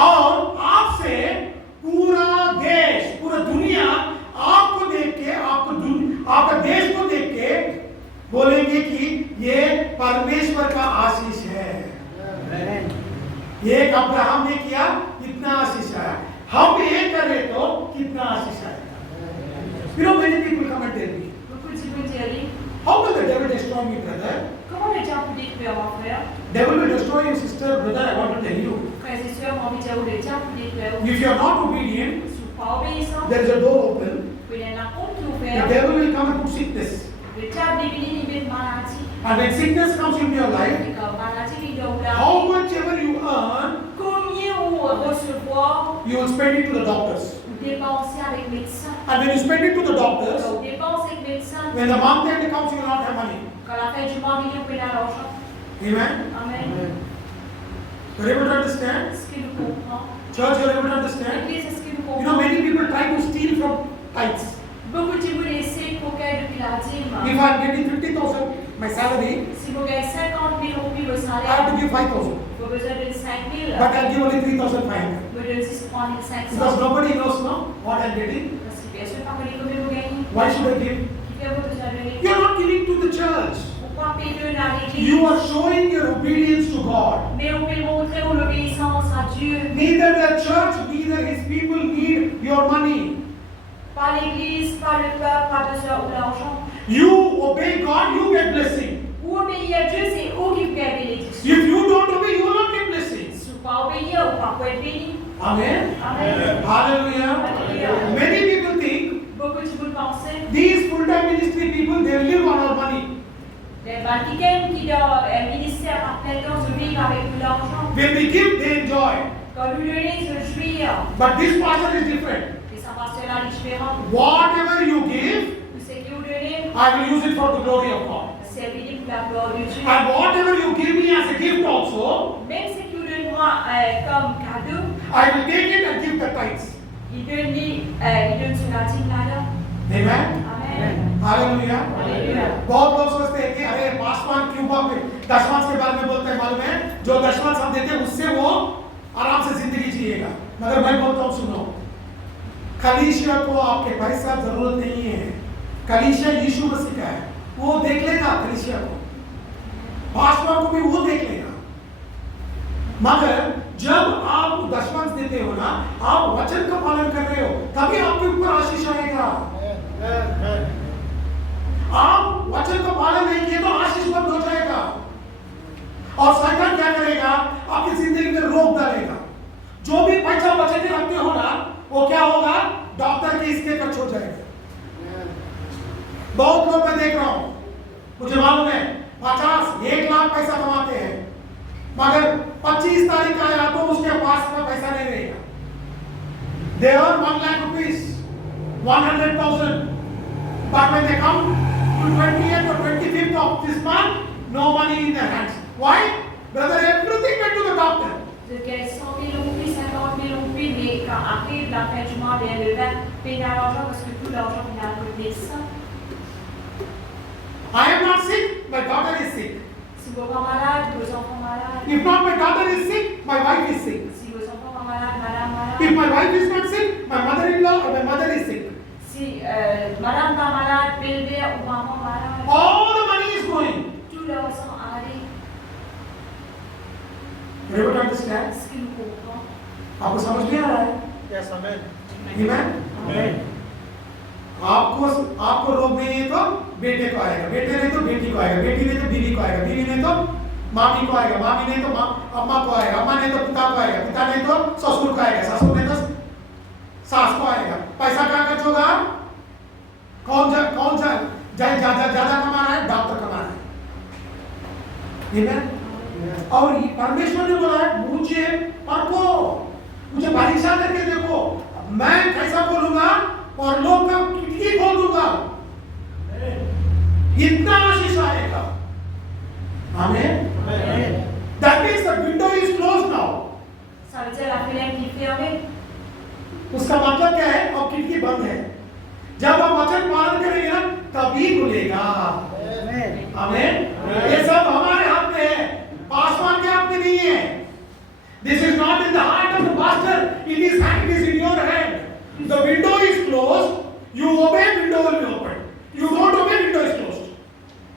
और आपसे पूरा देश, पूरा दुनिया आपको देख के, आपका देश को देख के बोलेंगे कि ये परमेश्वर का आशीष है. एक अब्राहम ने किया, इतना आशीष आया. हम एक करें तो कितना आशीष आएगा. You know, many people come and tell me, how will the devil destroy me, brother? Comment le diable peut détruire mon frère? Devil will destroy you, sister, brother. I want to tell you. Frères et sœurs, mon diable le diable peut détruire. If you are not obedient, Si vous pas obéissant, there is a door open. il y a la porte The ouverte. devil will come and put sickness. Le diable est venu libérer maladie. And when sickness comes into your life, Et quand maladie vient dans la how much ever you earn, combien vous recevoir, you will spend it to the doctors. vous dépensez avec médecin. And when you spend it to the doctors, Vous dépensez avec médecin. when the month end comes, you will not have money. Quand la fin du mois vient, vous payez l'argent. Amen. Amen. You're able to understand? Est-ce que nous comprenons? Church, you're able to understand? L'église, est-ce que nous You know, comprenons? many people try to steal from tithes. Beaucoup de vous laissez pour gagner depuis la dîme. If I am getting 50,000, my salary, Si vous gagnez 50 000 roupies le I have salaire, to give 5,000. vous avez besoin de 5 000. But I'll give only 3,500. Vous devez juste prendre 500. Because nobody knows what I'm getting? Parce que bien sûr, pas que les communes vous gagnez. Why should I give? Qui fait votre besoin de You are not giving to the church. Pourquoi payer à l'église? You are showing your obedience to God. Mais on peut montrer l'obéissance à Dieu. Neither the church, neither his people need your money. Pas l'église, pas le peuple, pas besoin de l'argent. You obey God, you get blessing. Vous obéissez à Dieu, c'est vous qui avez bénédiction. If you don't obey, you will not get blessings. Si vous ne pas obéir, vous ne pas être béni. Amen. Amen. Hallelujah. Hallelujah. Many people think Beaucoup de vous pensez. these full-time ministry people, they live on our money. Les Vaticains qui dans un ministère à plein temps se vivent avec de l'argent. When we give, they enjoy. Quand nous donnons, se jouir. But this pastor is different. Et ça va se là différent. Whatever you give, Tout ce que vous donnez, I will use it for the glory of God. c'est béni pour la gloire de Dieu. And whatever you give me as a gift also, Même ce que vous donnez moi comme cadeau, I will take it and give the tithes. il donne sur la dîme là-dedans. Amen. Amen. Hallelujah Alléluia. बहुत लोग सोचते हैं कि अरे पासवान क्यों दशमांश के बारे में बोलते हैं मालूम है जो दशमांश हम देते हैं उससे वो आराम से जिंदगी जिएगा मगर मैं बोलता हूँ सुनो कलीसिया को आपके पैसा जरूरत नहीं है कलीसिया यीशु मसीह का है वो देख लेगा कलीसिया को पासवान को भी वो देख लेगा मगर जब आप दशमांश देते हो ना आप वचन का पालन कर रहे हो तभी आपके ऊपर आशीष आएगा आप वचन का पालन नहीं किए तो आशीष बंद हो जाएगा और शैतान क्या करेगा आपकी जिंदगी में रोक डालेगा जो भी पैसा बचा के रखते हो ना वो क्या होगा डॉक्टर के इसके खर्च हो जाएगा बहुत लोग मैं देख रहा हूं मुझे मालूम है 1 लाख पैसा कमाते हैं मगर 25 तारीख आया तो उसके पास का पैसा नहीं रहेगा they earn 1 lakh rupees 100,000 but when they come to 20th or 25th of this month no money in their hands why brother everything went to the doctor De gagner 100 000 roupies, 50 000 roupies, mais quand arrive la fin du mois, bien le vent, paye l'argent parce que tout l'argent vient à le médecin. I am not sick my daughter is sick Si vos parents malades, vos enfants malades. if not my daughter is sick my wife is sick Si vos enfants sont malades, madame malade. if my wife is not sick my mother-in-law or my mother is sick Si madame pas malade, belle-mère ou maman malade. all the money is going Tout l'argent allait. you able to understand Est-ce qu'il nous comprend? आपको समझ में आ रहा है Yes, amen. Amen? Amen. आपको रोग नहीं है तो बेटे को आएगा बेटे नहीं तो बेटी को आएगा बेटी नहीं तो बीवी को आएगा बीवी नहीं तो मामी को आएगा मामी नहीं तो अम्मा को आएगा अम्मा नहीं तो पिता को आएगा पिता नहीं तो ससुर को आएगा ससुर नहीं तो सास को आएगा पैसा कहाँ खर्च होगा कौन ज्यादा कमा रहा है डॉक्टर कमा रहा है Amen? और ये परमेश्वर ने बोला है मुझे परखो मुझे परीक्षा करके देखो मैं कैसा बोलूंगा और लोग का खिड़की खोल दूंगा इतना आशीष आएगा amen that means the window is close now Ça veut dire la fenêtre qui est fermée. उसका मतलब क्या है अब खिड़की बंद है जब हम वचन पालन करेंगे ना तभी खुलेगा आमेन ये सब हमारे हाथ में है पासवान के हाथ में नहीं है This is not in the heart of the pastor. It is in your hand. The window is closed. You obey, window will be opened. You don't obey, window is closed.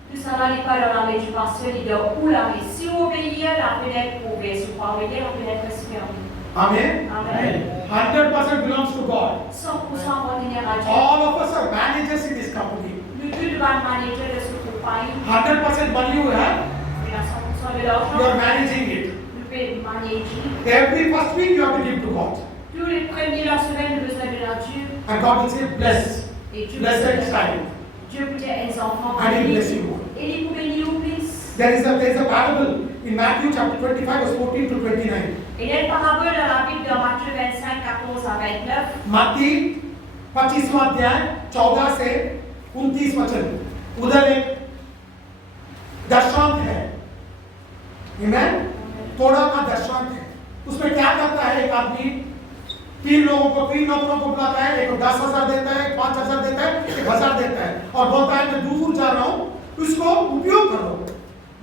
Tout ça n'allait pas dans la main du pasteur, il dit où la main. Si vous obéissez, la fenêtre ouverte. Si vous ne obéissez, la fenêtre reste fermée. Amen. Amen. 100% belongs to God. 100% appartenir à Dieu. All of us are managers in this company. Nous tous devons manager de ce compagnie. 100% money you have, Il a 100% de you are l'argent. managing it. Nous pouvons manager. Every first week you have to give to God. Tous les premiers de la semaine, nous besoin de la Dieu. And God will say, bless. Et Dieu Bless that peut child. Dieu peut dire les enfants. And He bless you. Et il peut bénir au plus. There is a parable in Matthew chapter 25 verse 14 to 29. Il y a une parabole dans la Bible de Matthieu 25, 14 à 29. मत्ती 25वां अध्याय 14 से 29 वचन उधर एक दर्शांत है Amen? तोड़ा का दर्शांत है उसमें क्या करता है एक आदमी 3 नौकरों को बुलाता है एक को 10,000 देता है एक 5,000 देता है एक 1,000 देता है और बोलता है मैं दूर जा रहा हूं उसको उपयोग करो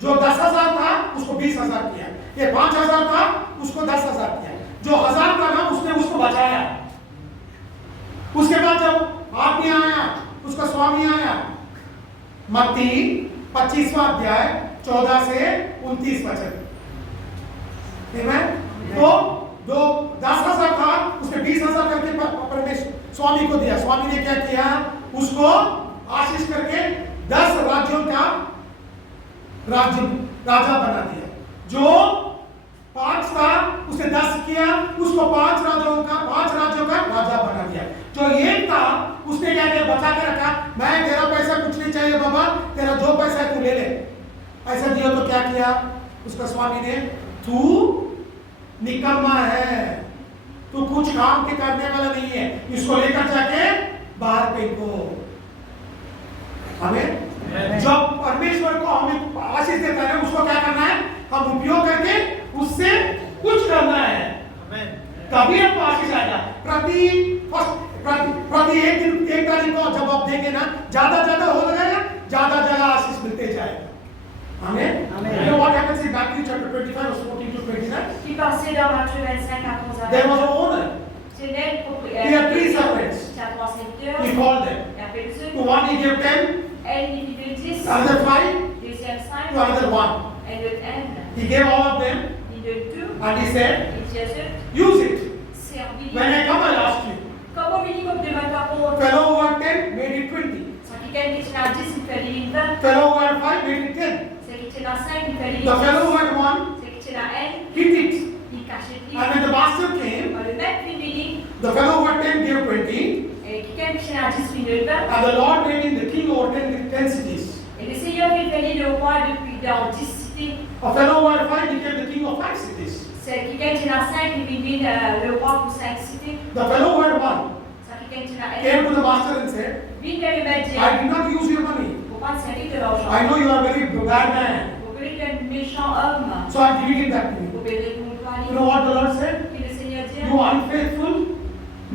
जो 10,000 था उसको 20,000 किया ये 5,000 था उसको 10,000 किया जो 1,000 था ना उसने उसको बचाया जब आदमी आया, उसका स्वामी आया। मत्ती 25वां अध्याय 14 से 29 वचन। तो 10,000 था, उसने 20,000 करके परमेश्वर स्वामी को दिया। स्वामी ने क्या किया? उसको आशीष करके 10 राज्यों का राजा बना दिया। जो 5 था उसने 10 किया, उसको 5 राज्यों का राजा बना दिया। जो 1 था उसने क्या किया? बचा के रखा। मैं तेरा पैसा कुछ नहीं चाहिए बाबा, तेरा जो पैसा है तू ले ले। ऐसा दिया तो क्या किया उसका स्वामी ने? तू निकम्मा है, तू कुछ काम के करने वाला नहीं है, इसको लेकर जाके बाहर फेंको। हमें जब परमेश्वर को हमें आशीष देता है, उसको क्या करना है? हम उपयोग करके उससे कुछ करना है, तभी हमको आशीष आएगा। प्रति एक तारीख को जब आप देंगे ना, ज्यादा हो जाएगा, ज्यादा जगह आशीष मिलते जाएगा। Amen. You know what happens in Matthew chapter 25 verse 14 to 29? Qui passait dans Matthieu 25 à 11 ans. There was an owner. C'est net He had 3 servants. Il a 3 serviteurs. He called them. Il a appelé ceux. To one he gave 10. Elle, il lui donne 10. To another 5. Deuxième 5. To another 1. Elle donne 1. He gave all of them. Il donne tout. And he said, Il dit à ceux, use it. servis. When I come, I'll ask you. Comme au minimum de 20 par Fellow who had 10 made it 20. Sans quelqu'un qui tient à 10, il fait les 20. Fellow who had 5 made it 10. C'est qui tient à 5, il fait les 10. The fellow who had 1 C'est qui tient à 1, hid it. il cache les 10. And when the master came, Quand le maître lui dit, the fellow who had 10 gave 20. et quelqu'un qui tient à 10 lui donne 20. And the Lord made him the king over 10 cities. Et le Seigneur lui fait le roi depuis dans 10 cités. A fellow who had 5 became the king of 5 cities. C'est quelqu'un qui tient à 5, il lui dit le roi pour 5 cités. The fellow who had 1 C'est quelqu'un qui tient à 1. came to the master and said, Lui, le maître dit, I did not use your money. faut pas te servir de l'argent. I know you are a very bad man. Vous voulez que un méchant homme, So I'm giving it back to vous you. verrez tout le You know what the Lord said? Puis le Seigneur dit, You unfaithful,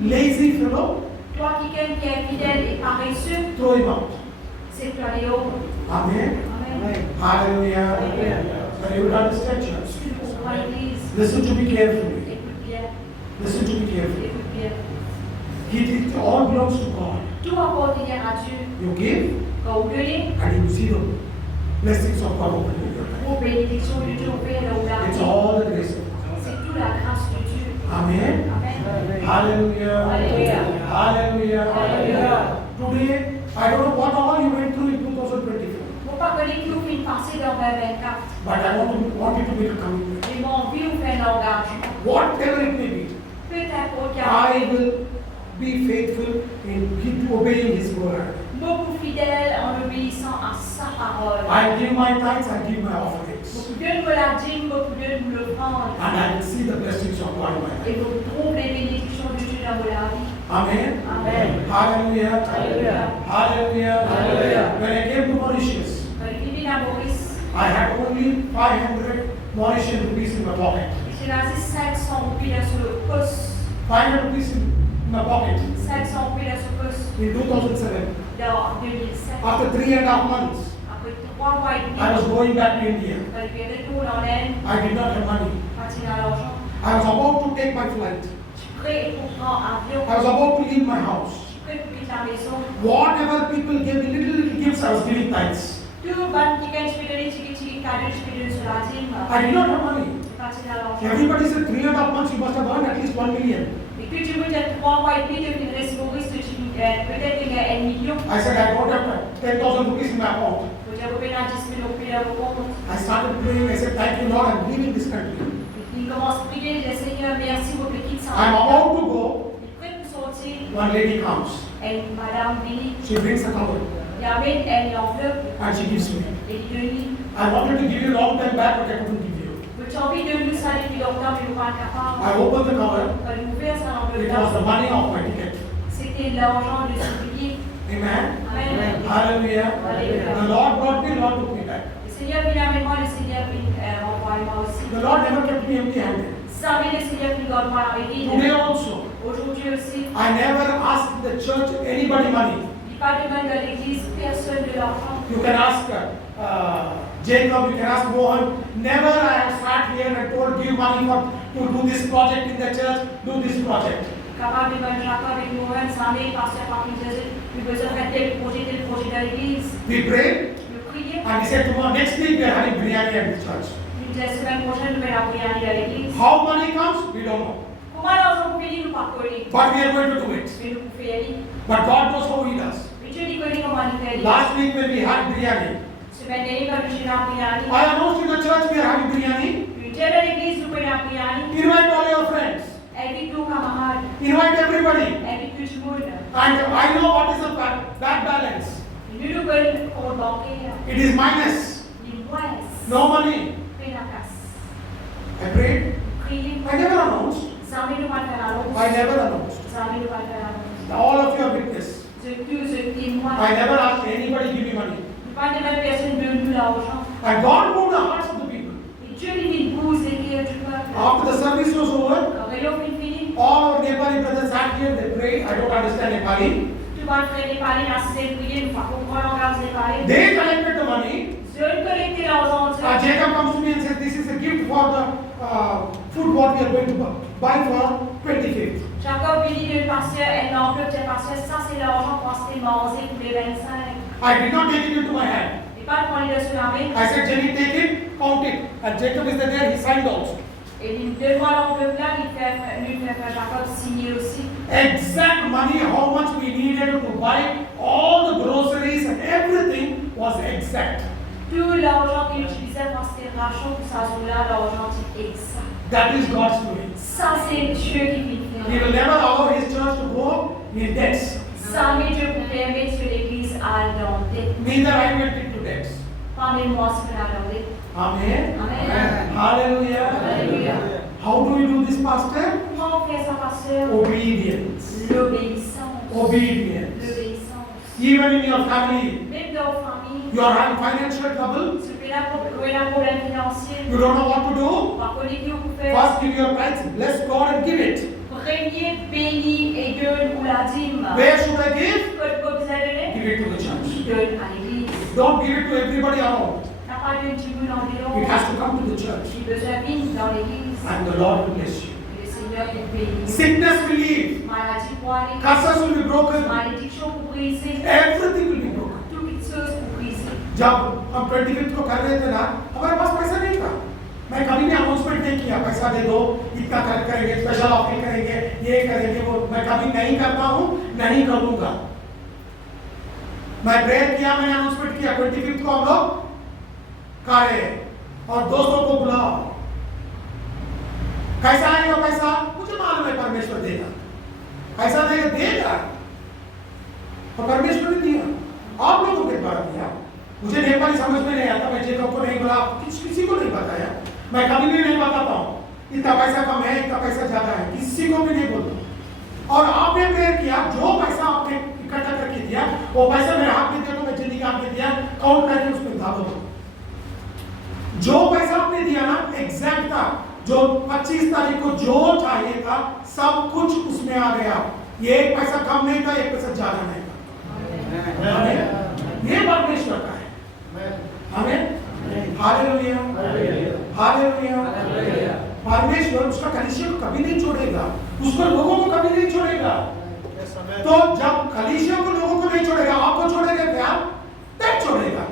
lazy fellow, toi, quelqu'un qui est fidèle et paresseux, throw him out. c'est toi les hauts. Amen. Amen. Hallelujah. But you will understand, church. Tu comprends l'Église. Listen to me carefully. Écoute bien, Listen to me carefully. écoute bien. It all belongs to God. Tout appartenir à Dieu. You give Quand vous donnez, and you see the blessings of God open in your life. vos bénédictions de Dieu opèrent là où la It's vie. all the grace of God. C'est toute la grâce de Dieu. Amen. Amen. Hallelujah. Hallelujah. Hallelujah. Hallelujah. Today, I don't know what all you went through in 2024, Faut pas que les clous finissent passer dans 2024. but I want you to make a commitment. Mais mon vie vous fait un engagement. Whatever it may be, Peu importe I will be faithful in obeying His word. beaucoup fidèle en obéissant à sa parole. I give my tithes, I give my offerings, Beaucoup d'eux me la dîme, beaucoup d'eux me le prendre. and I will see the blessings of God in my life. Et vous trouvez les bénédictions de Dieu dans vos vie. Amen. Amen. Hallelujah. Hallelujah. Hallelujah. Hallelujah. When I came to Mauritius, Quand je vis à Maurice, I had only 500 Mauritian rupees in my pocket. j'ai laissé 500 roupies là sur le pouce. 500 rupees in my pocket 500 roupies là sur le pouce in 2007. dans 2007. After 3.5 months, Après 3 mois et demi, I was going back to India. quand je vais retourner en Inde, I did not have money. quand il a l'argent, I was about to take my flight. je suis prêt pour prendre avion. I was about to leave my house. Je suis prêt pour quitter la maison. Whatever people gave me, little gifts, I was giving tithes. Tout ban quelqu'un, je peux donner petit cadeau, je peux donner sur la dîme. I did not have money. Quand il a l'argent. Everybody said 3.5 months you must have earned at least 1 million. Et que tu veux dire 3 mois et demi de finir Maurice, peut-être il y a 1 million. I said I don't have 10,000 rupees in my account. Faut dire, vous pouvez en 10 000 roupies dans vos comptes. I started praying. I said, thank you, Lord, I'm leaving this country. Et puis il commence à prier, le Seigneur, merci pour le quitte sans I'm about to go. Il est prêt pour sortir. One lady comes. Et madame vient, She brings a cover il amène elle l'enveloppe and she gives me. et il donne. I wanted to give you a long time back, but I couldn't give you. Vous avez envie de nous ça depuis longtemps, mais vous n'êtes pas capable. I opened the cover. Quand vous ouvrez ça It was the l'enveloppe, money of my ticket. c'était l'argent de ce billet. Amen. Amen. Hallelujah. Hallelujah. The Lord brought me, Lord took me back. Le Seigneur vient avec moi, le Seigneur vient envoyer moi aussi. The Lord never kept me empty-handed. Savez le Seigneur qui garde moi avec lui. Today also, Aujourd'hui aussi, I never asked the church anybody money. il n'y a pas de main dans l'église, personne de l'argent. You can ask Jacob, you can ask Mohan. Never I have sat here and told give money for to do this project in the church, do this project. capable de mettre Jacob avec Mohamed, Sané, pasteur parmi Jésus, nous besoin de faire tel projet dans l'église. We prayed Nous prions. and we said tomorrow, next week we are having biryani at the church. Nous disons, semaine prochaine, nous allons prier dans l'église. How money comes, we don't know. Comment l'argent pour payer, nous pas connaître. But we are going to do it. Mais nous pouvons faire. But God knows how He does. Mais Dieu dit connaît comment nous faire. Last week when we had biryani, Semaine dernière, quand nous sommes en prière, I announced in the church we are having biryani. nous disons dans l'église, nous prenons en prière. Invite all your friends. Invite nos camarades. Invite everybody. Invite tout le monde. And I know what is the bad balance. Nous nous connaissons compte bancaire. It is minus. Les moins. No money. Paye la casse. I prayed. Priez. I never announced. Zamé nous va faire l'annonce. I never announced. Zamé nous va faire l'annonce. All of you are witness. Tous ceux témoins. I never asked anybody give me money. Pas de même personne de nous l'argent. And God moved the hearts of the people. Et Dieu lui pousse les cœurs du peuple. After the service was over, Quand réunion fini, all our Nepali brothers sat here, they prayed. I don't understand Nepali. tout le monde fait des parler, assez prier, nous pas comprendre encore des parler. They collected the money. Dieu collecté l'argent. Jacob comes to me and says, this is a gift for the food what we are going to buy for 25th. Jacob lui dit le pasteur, et l'enveloppe du pasteur, ça c'est l'argent pour acheter manger pour les 25. I did not take it into my hand. Et pas de prendre le sous la main. I said, Jenny, take it, count it. And Jacob is there, he signed also. Et il devant l'enveloppe là, il fait Jacob signer aussi. Exact money, how much we needed to buy, all the groceries and everything was exact. Tout l'argent qu'il utilisait pour acheter rachat pour sa journée-là, l'argent est exact. That is God's doing. Ça c'est Dieu qui vit He will never allow his church to go in debts. Ça met Dieu pour permettre que l'église aille dans dette. Neither I went into debts. Parlez-moi ce que la dette. Amen. Amen. Hallelujah. Alléluia. How do we do this, Pastor? Comment on fait ça, pasteur? Obedience. L'obéissance. Obedience. L'obéissance. Even in your family, Même dans la famille, you are having financial trouble. ce qui est là pour un problème financier, You don't know what to do. par contre, Dieu vous fait First, give your tithes. Bless God and give it. premier, béni et donne ou la dîme. Where should I give? Que vous avez donné? Give it to the church. Donne à l'église. Don't give it to everybody around. N'a pas de petit bout environ. It has to come to the church. J'ai besoin de vie dans l'église. And the Lord will bless you. Et le Seigneur est béni. Sickness will leave. Maladie pour aller. Curses will be broken. Malédiction pour briser. Everything will be broken. Toutes choses pour briser. जब हम 25th को कर रहे थे ना, हमारे पास पैसा नहीं था। मैं कभी भी अनाउंसमेंट नहीं किया, पैसा दे दो, इतना करेंगे, स्पेशल ऑफर करेंगे, ये करेंगे, वो मैं कभी नहीं करता हूँ, नहीं करूँगा। मैं प्रेयर किया, मैंने अनाउंसमेंट किया, 25th को हम लोग कर रहे हैं और दोस्तों को बुलाओ। कैसा आएगा पैसा? मुझे मालूम है परमेश्वर देगा। कैसा देगा? देगा। और परमेश्वर ने दिया। आप लोगों के द्वारा दिया। मुझे नेपाली समझ में नहीं आता, मैं जेकब को नहीं बोला, किसी को नहीं बताया। मैं कभी भी नहीं बताता हूँ, इतना पैसा कम है, इतना पैसा ज्यादा है, किसी को भी नहीं बोलता। और आपने प्रेयर किया, जो पैसा आपने इकट्ठा करके दिया, वो पैसा मेरे हाथ में दिया तो मैं जिंदगी आपने दिया, काउंट करके उसमें डालो। जो पैसा आपने दिया ना, एग्जैक्ट था, जो 25 तारीख को जो चाहिए था, सब कुछ उसमें आ गया। ये एक पैसा कम नहीं था, एक पैसा ज्यादा नहीं था। ये परमेश्वर का है। हमें हालेलुया, हालेलुया। परमेश्वर उसका कलीसिया को कभी नहीं छोड़ेगा, उसको लोगों को कभी नहीं छोड़ेगा। तो जब कलीसिया को लोगों को नहीं छोड़ेगा, आपको छोड़ेगा क्या? तब छोड़ेगा।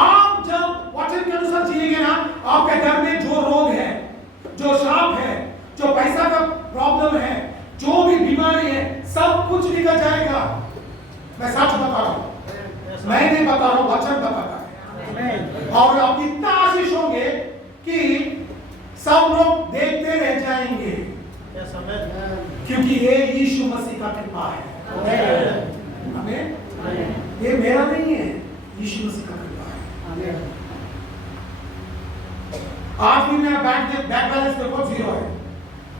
आप जब वचन के अनुसार जिएंगे ना, आपके घर में जो रोग है, जो श्राप है, जो पैसा का प्रॉब्लम है, जो भी बीमारी है, सब कुछ निकल जाएगा। मैं सच बता रहा हूँ, मैं नहीं बता रहा हूँ, वचन बताता है। और आप इतना आशीष होंगे कि सब लोग देखते रह जाएंगे, क्योंकि ये यीशु मसीह का कृपा है। हमें ये मेरा नहीं है, यीशु मसीह का कृपा है। आज भी मेरा बैंक बैलेंस देखो 0 है,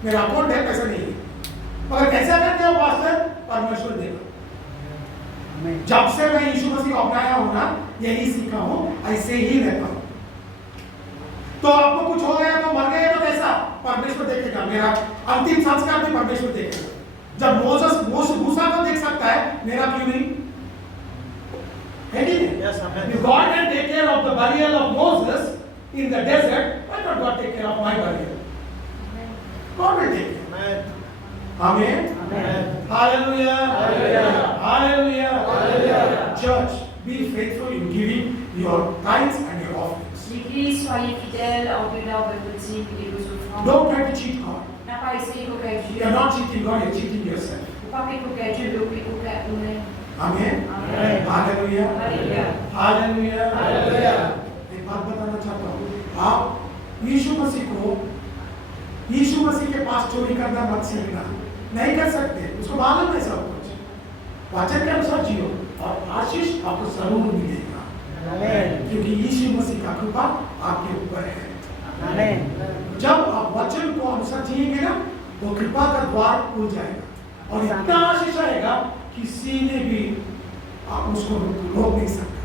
मेरा अकाउंट है, पैसा नहीं है, मगर कैसा करते हो पास्टर? परमेश्वर देगा। जब से मैं यीशु मसीह को अपनाया हूं ना, यही सीखा हूं, ऐसे ही रहता हूं। तो आपको कुछ हो गया तो मर गए तो कैसा? परमेश्वर देखेगा। मेरा अंतिम संस्कार भी परमेश्वर देखेगा। जब मूसा को देख सकता है, मेरा क्यों नहीं? है कि नहीं? If God can take care of the burial of Moses in the desert, why not God take care of my burial? God will take care. Amen. Hallelujah. Hallelujah. Church, be faithful in giving your tithes and your offerings. L'Église, soyez fidèles en donnant votre dîme et vos offrandes. Don't try to cheat God. N'a pas essayé copier You Dieu. are not cheating God, you are cheating yourself. Vous pas copier Dieu, mais vous copier vous-même. Amen. Amen. Hallelujah. Alléluia. Hallelujah. एक बात बताना चाहता हूँ, आप यीशु मसीह के पास चोरी करना मत सीखना, नहीं कर सकते, उसको मालूम है सब कुछ, वचन के अनुसार जियो और आशीष आपको जरूर मिलेगा, क्योंकि यीशु मसीह का कृपा आपके ऊपर है। जब आप वचन को अनुसार जिएंगे ना, वो कृपा का द्वार खुल जाएगा और इतना आशीष आएगा किसी ने भी आप उसको रोक नहीं सकता।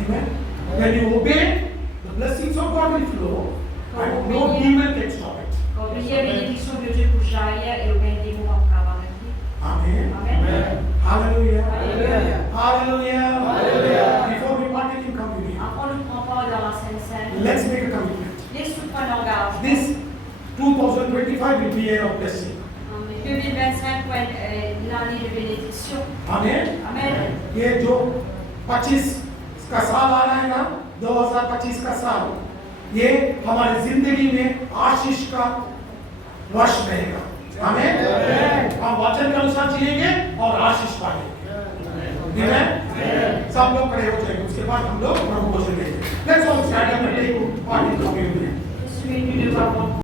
Amen. When you obey, the blessings of God will flow, and no demon can stop it. Quand vous la bénédiction de Dieu pour jaillir et aucun démon va avoir la vie. Amen. Amen. Hallelujah. Hallelujah. Hallelujah. Before we partake in communion, Après, nous ne prenons pas dans la Sainte Seine. let's make a commitment. Les sous prennent engagement. This 2025 will be a year of blessing. 2025 pour être l'année de bénédiction. Amen. Amen. ये जो 25 का साल आ रहा है ना, 2025 का साल, ये हमारी जिंदगी में आशीष का वर्ष रहेगा। आमीन। हम वचन के अनुसार जिएंगे और आशीष पाएंगे। आमीन। सब लोग खड़े हो जाएंगे, उसके बाद हम लोग प्रभु को सुनेंगे। Let's all stand up and take part in communion. Je suis venu devant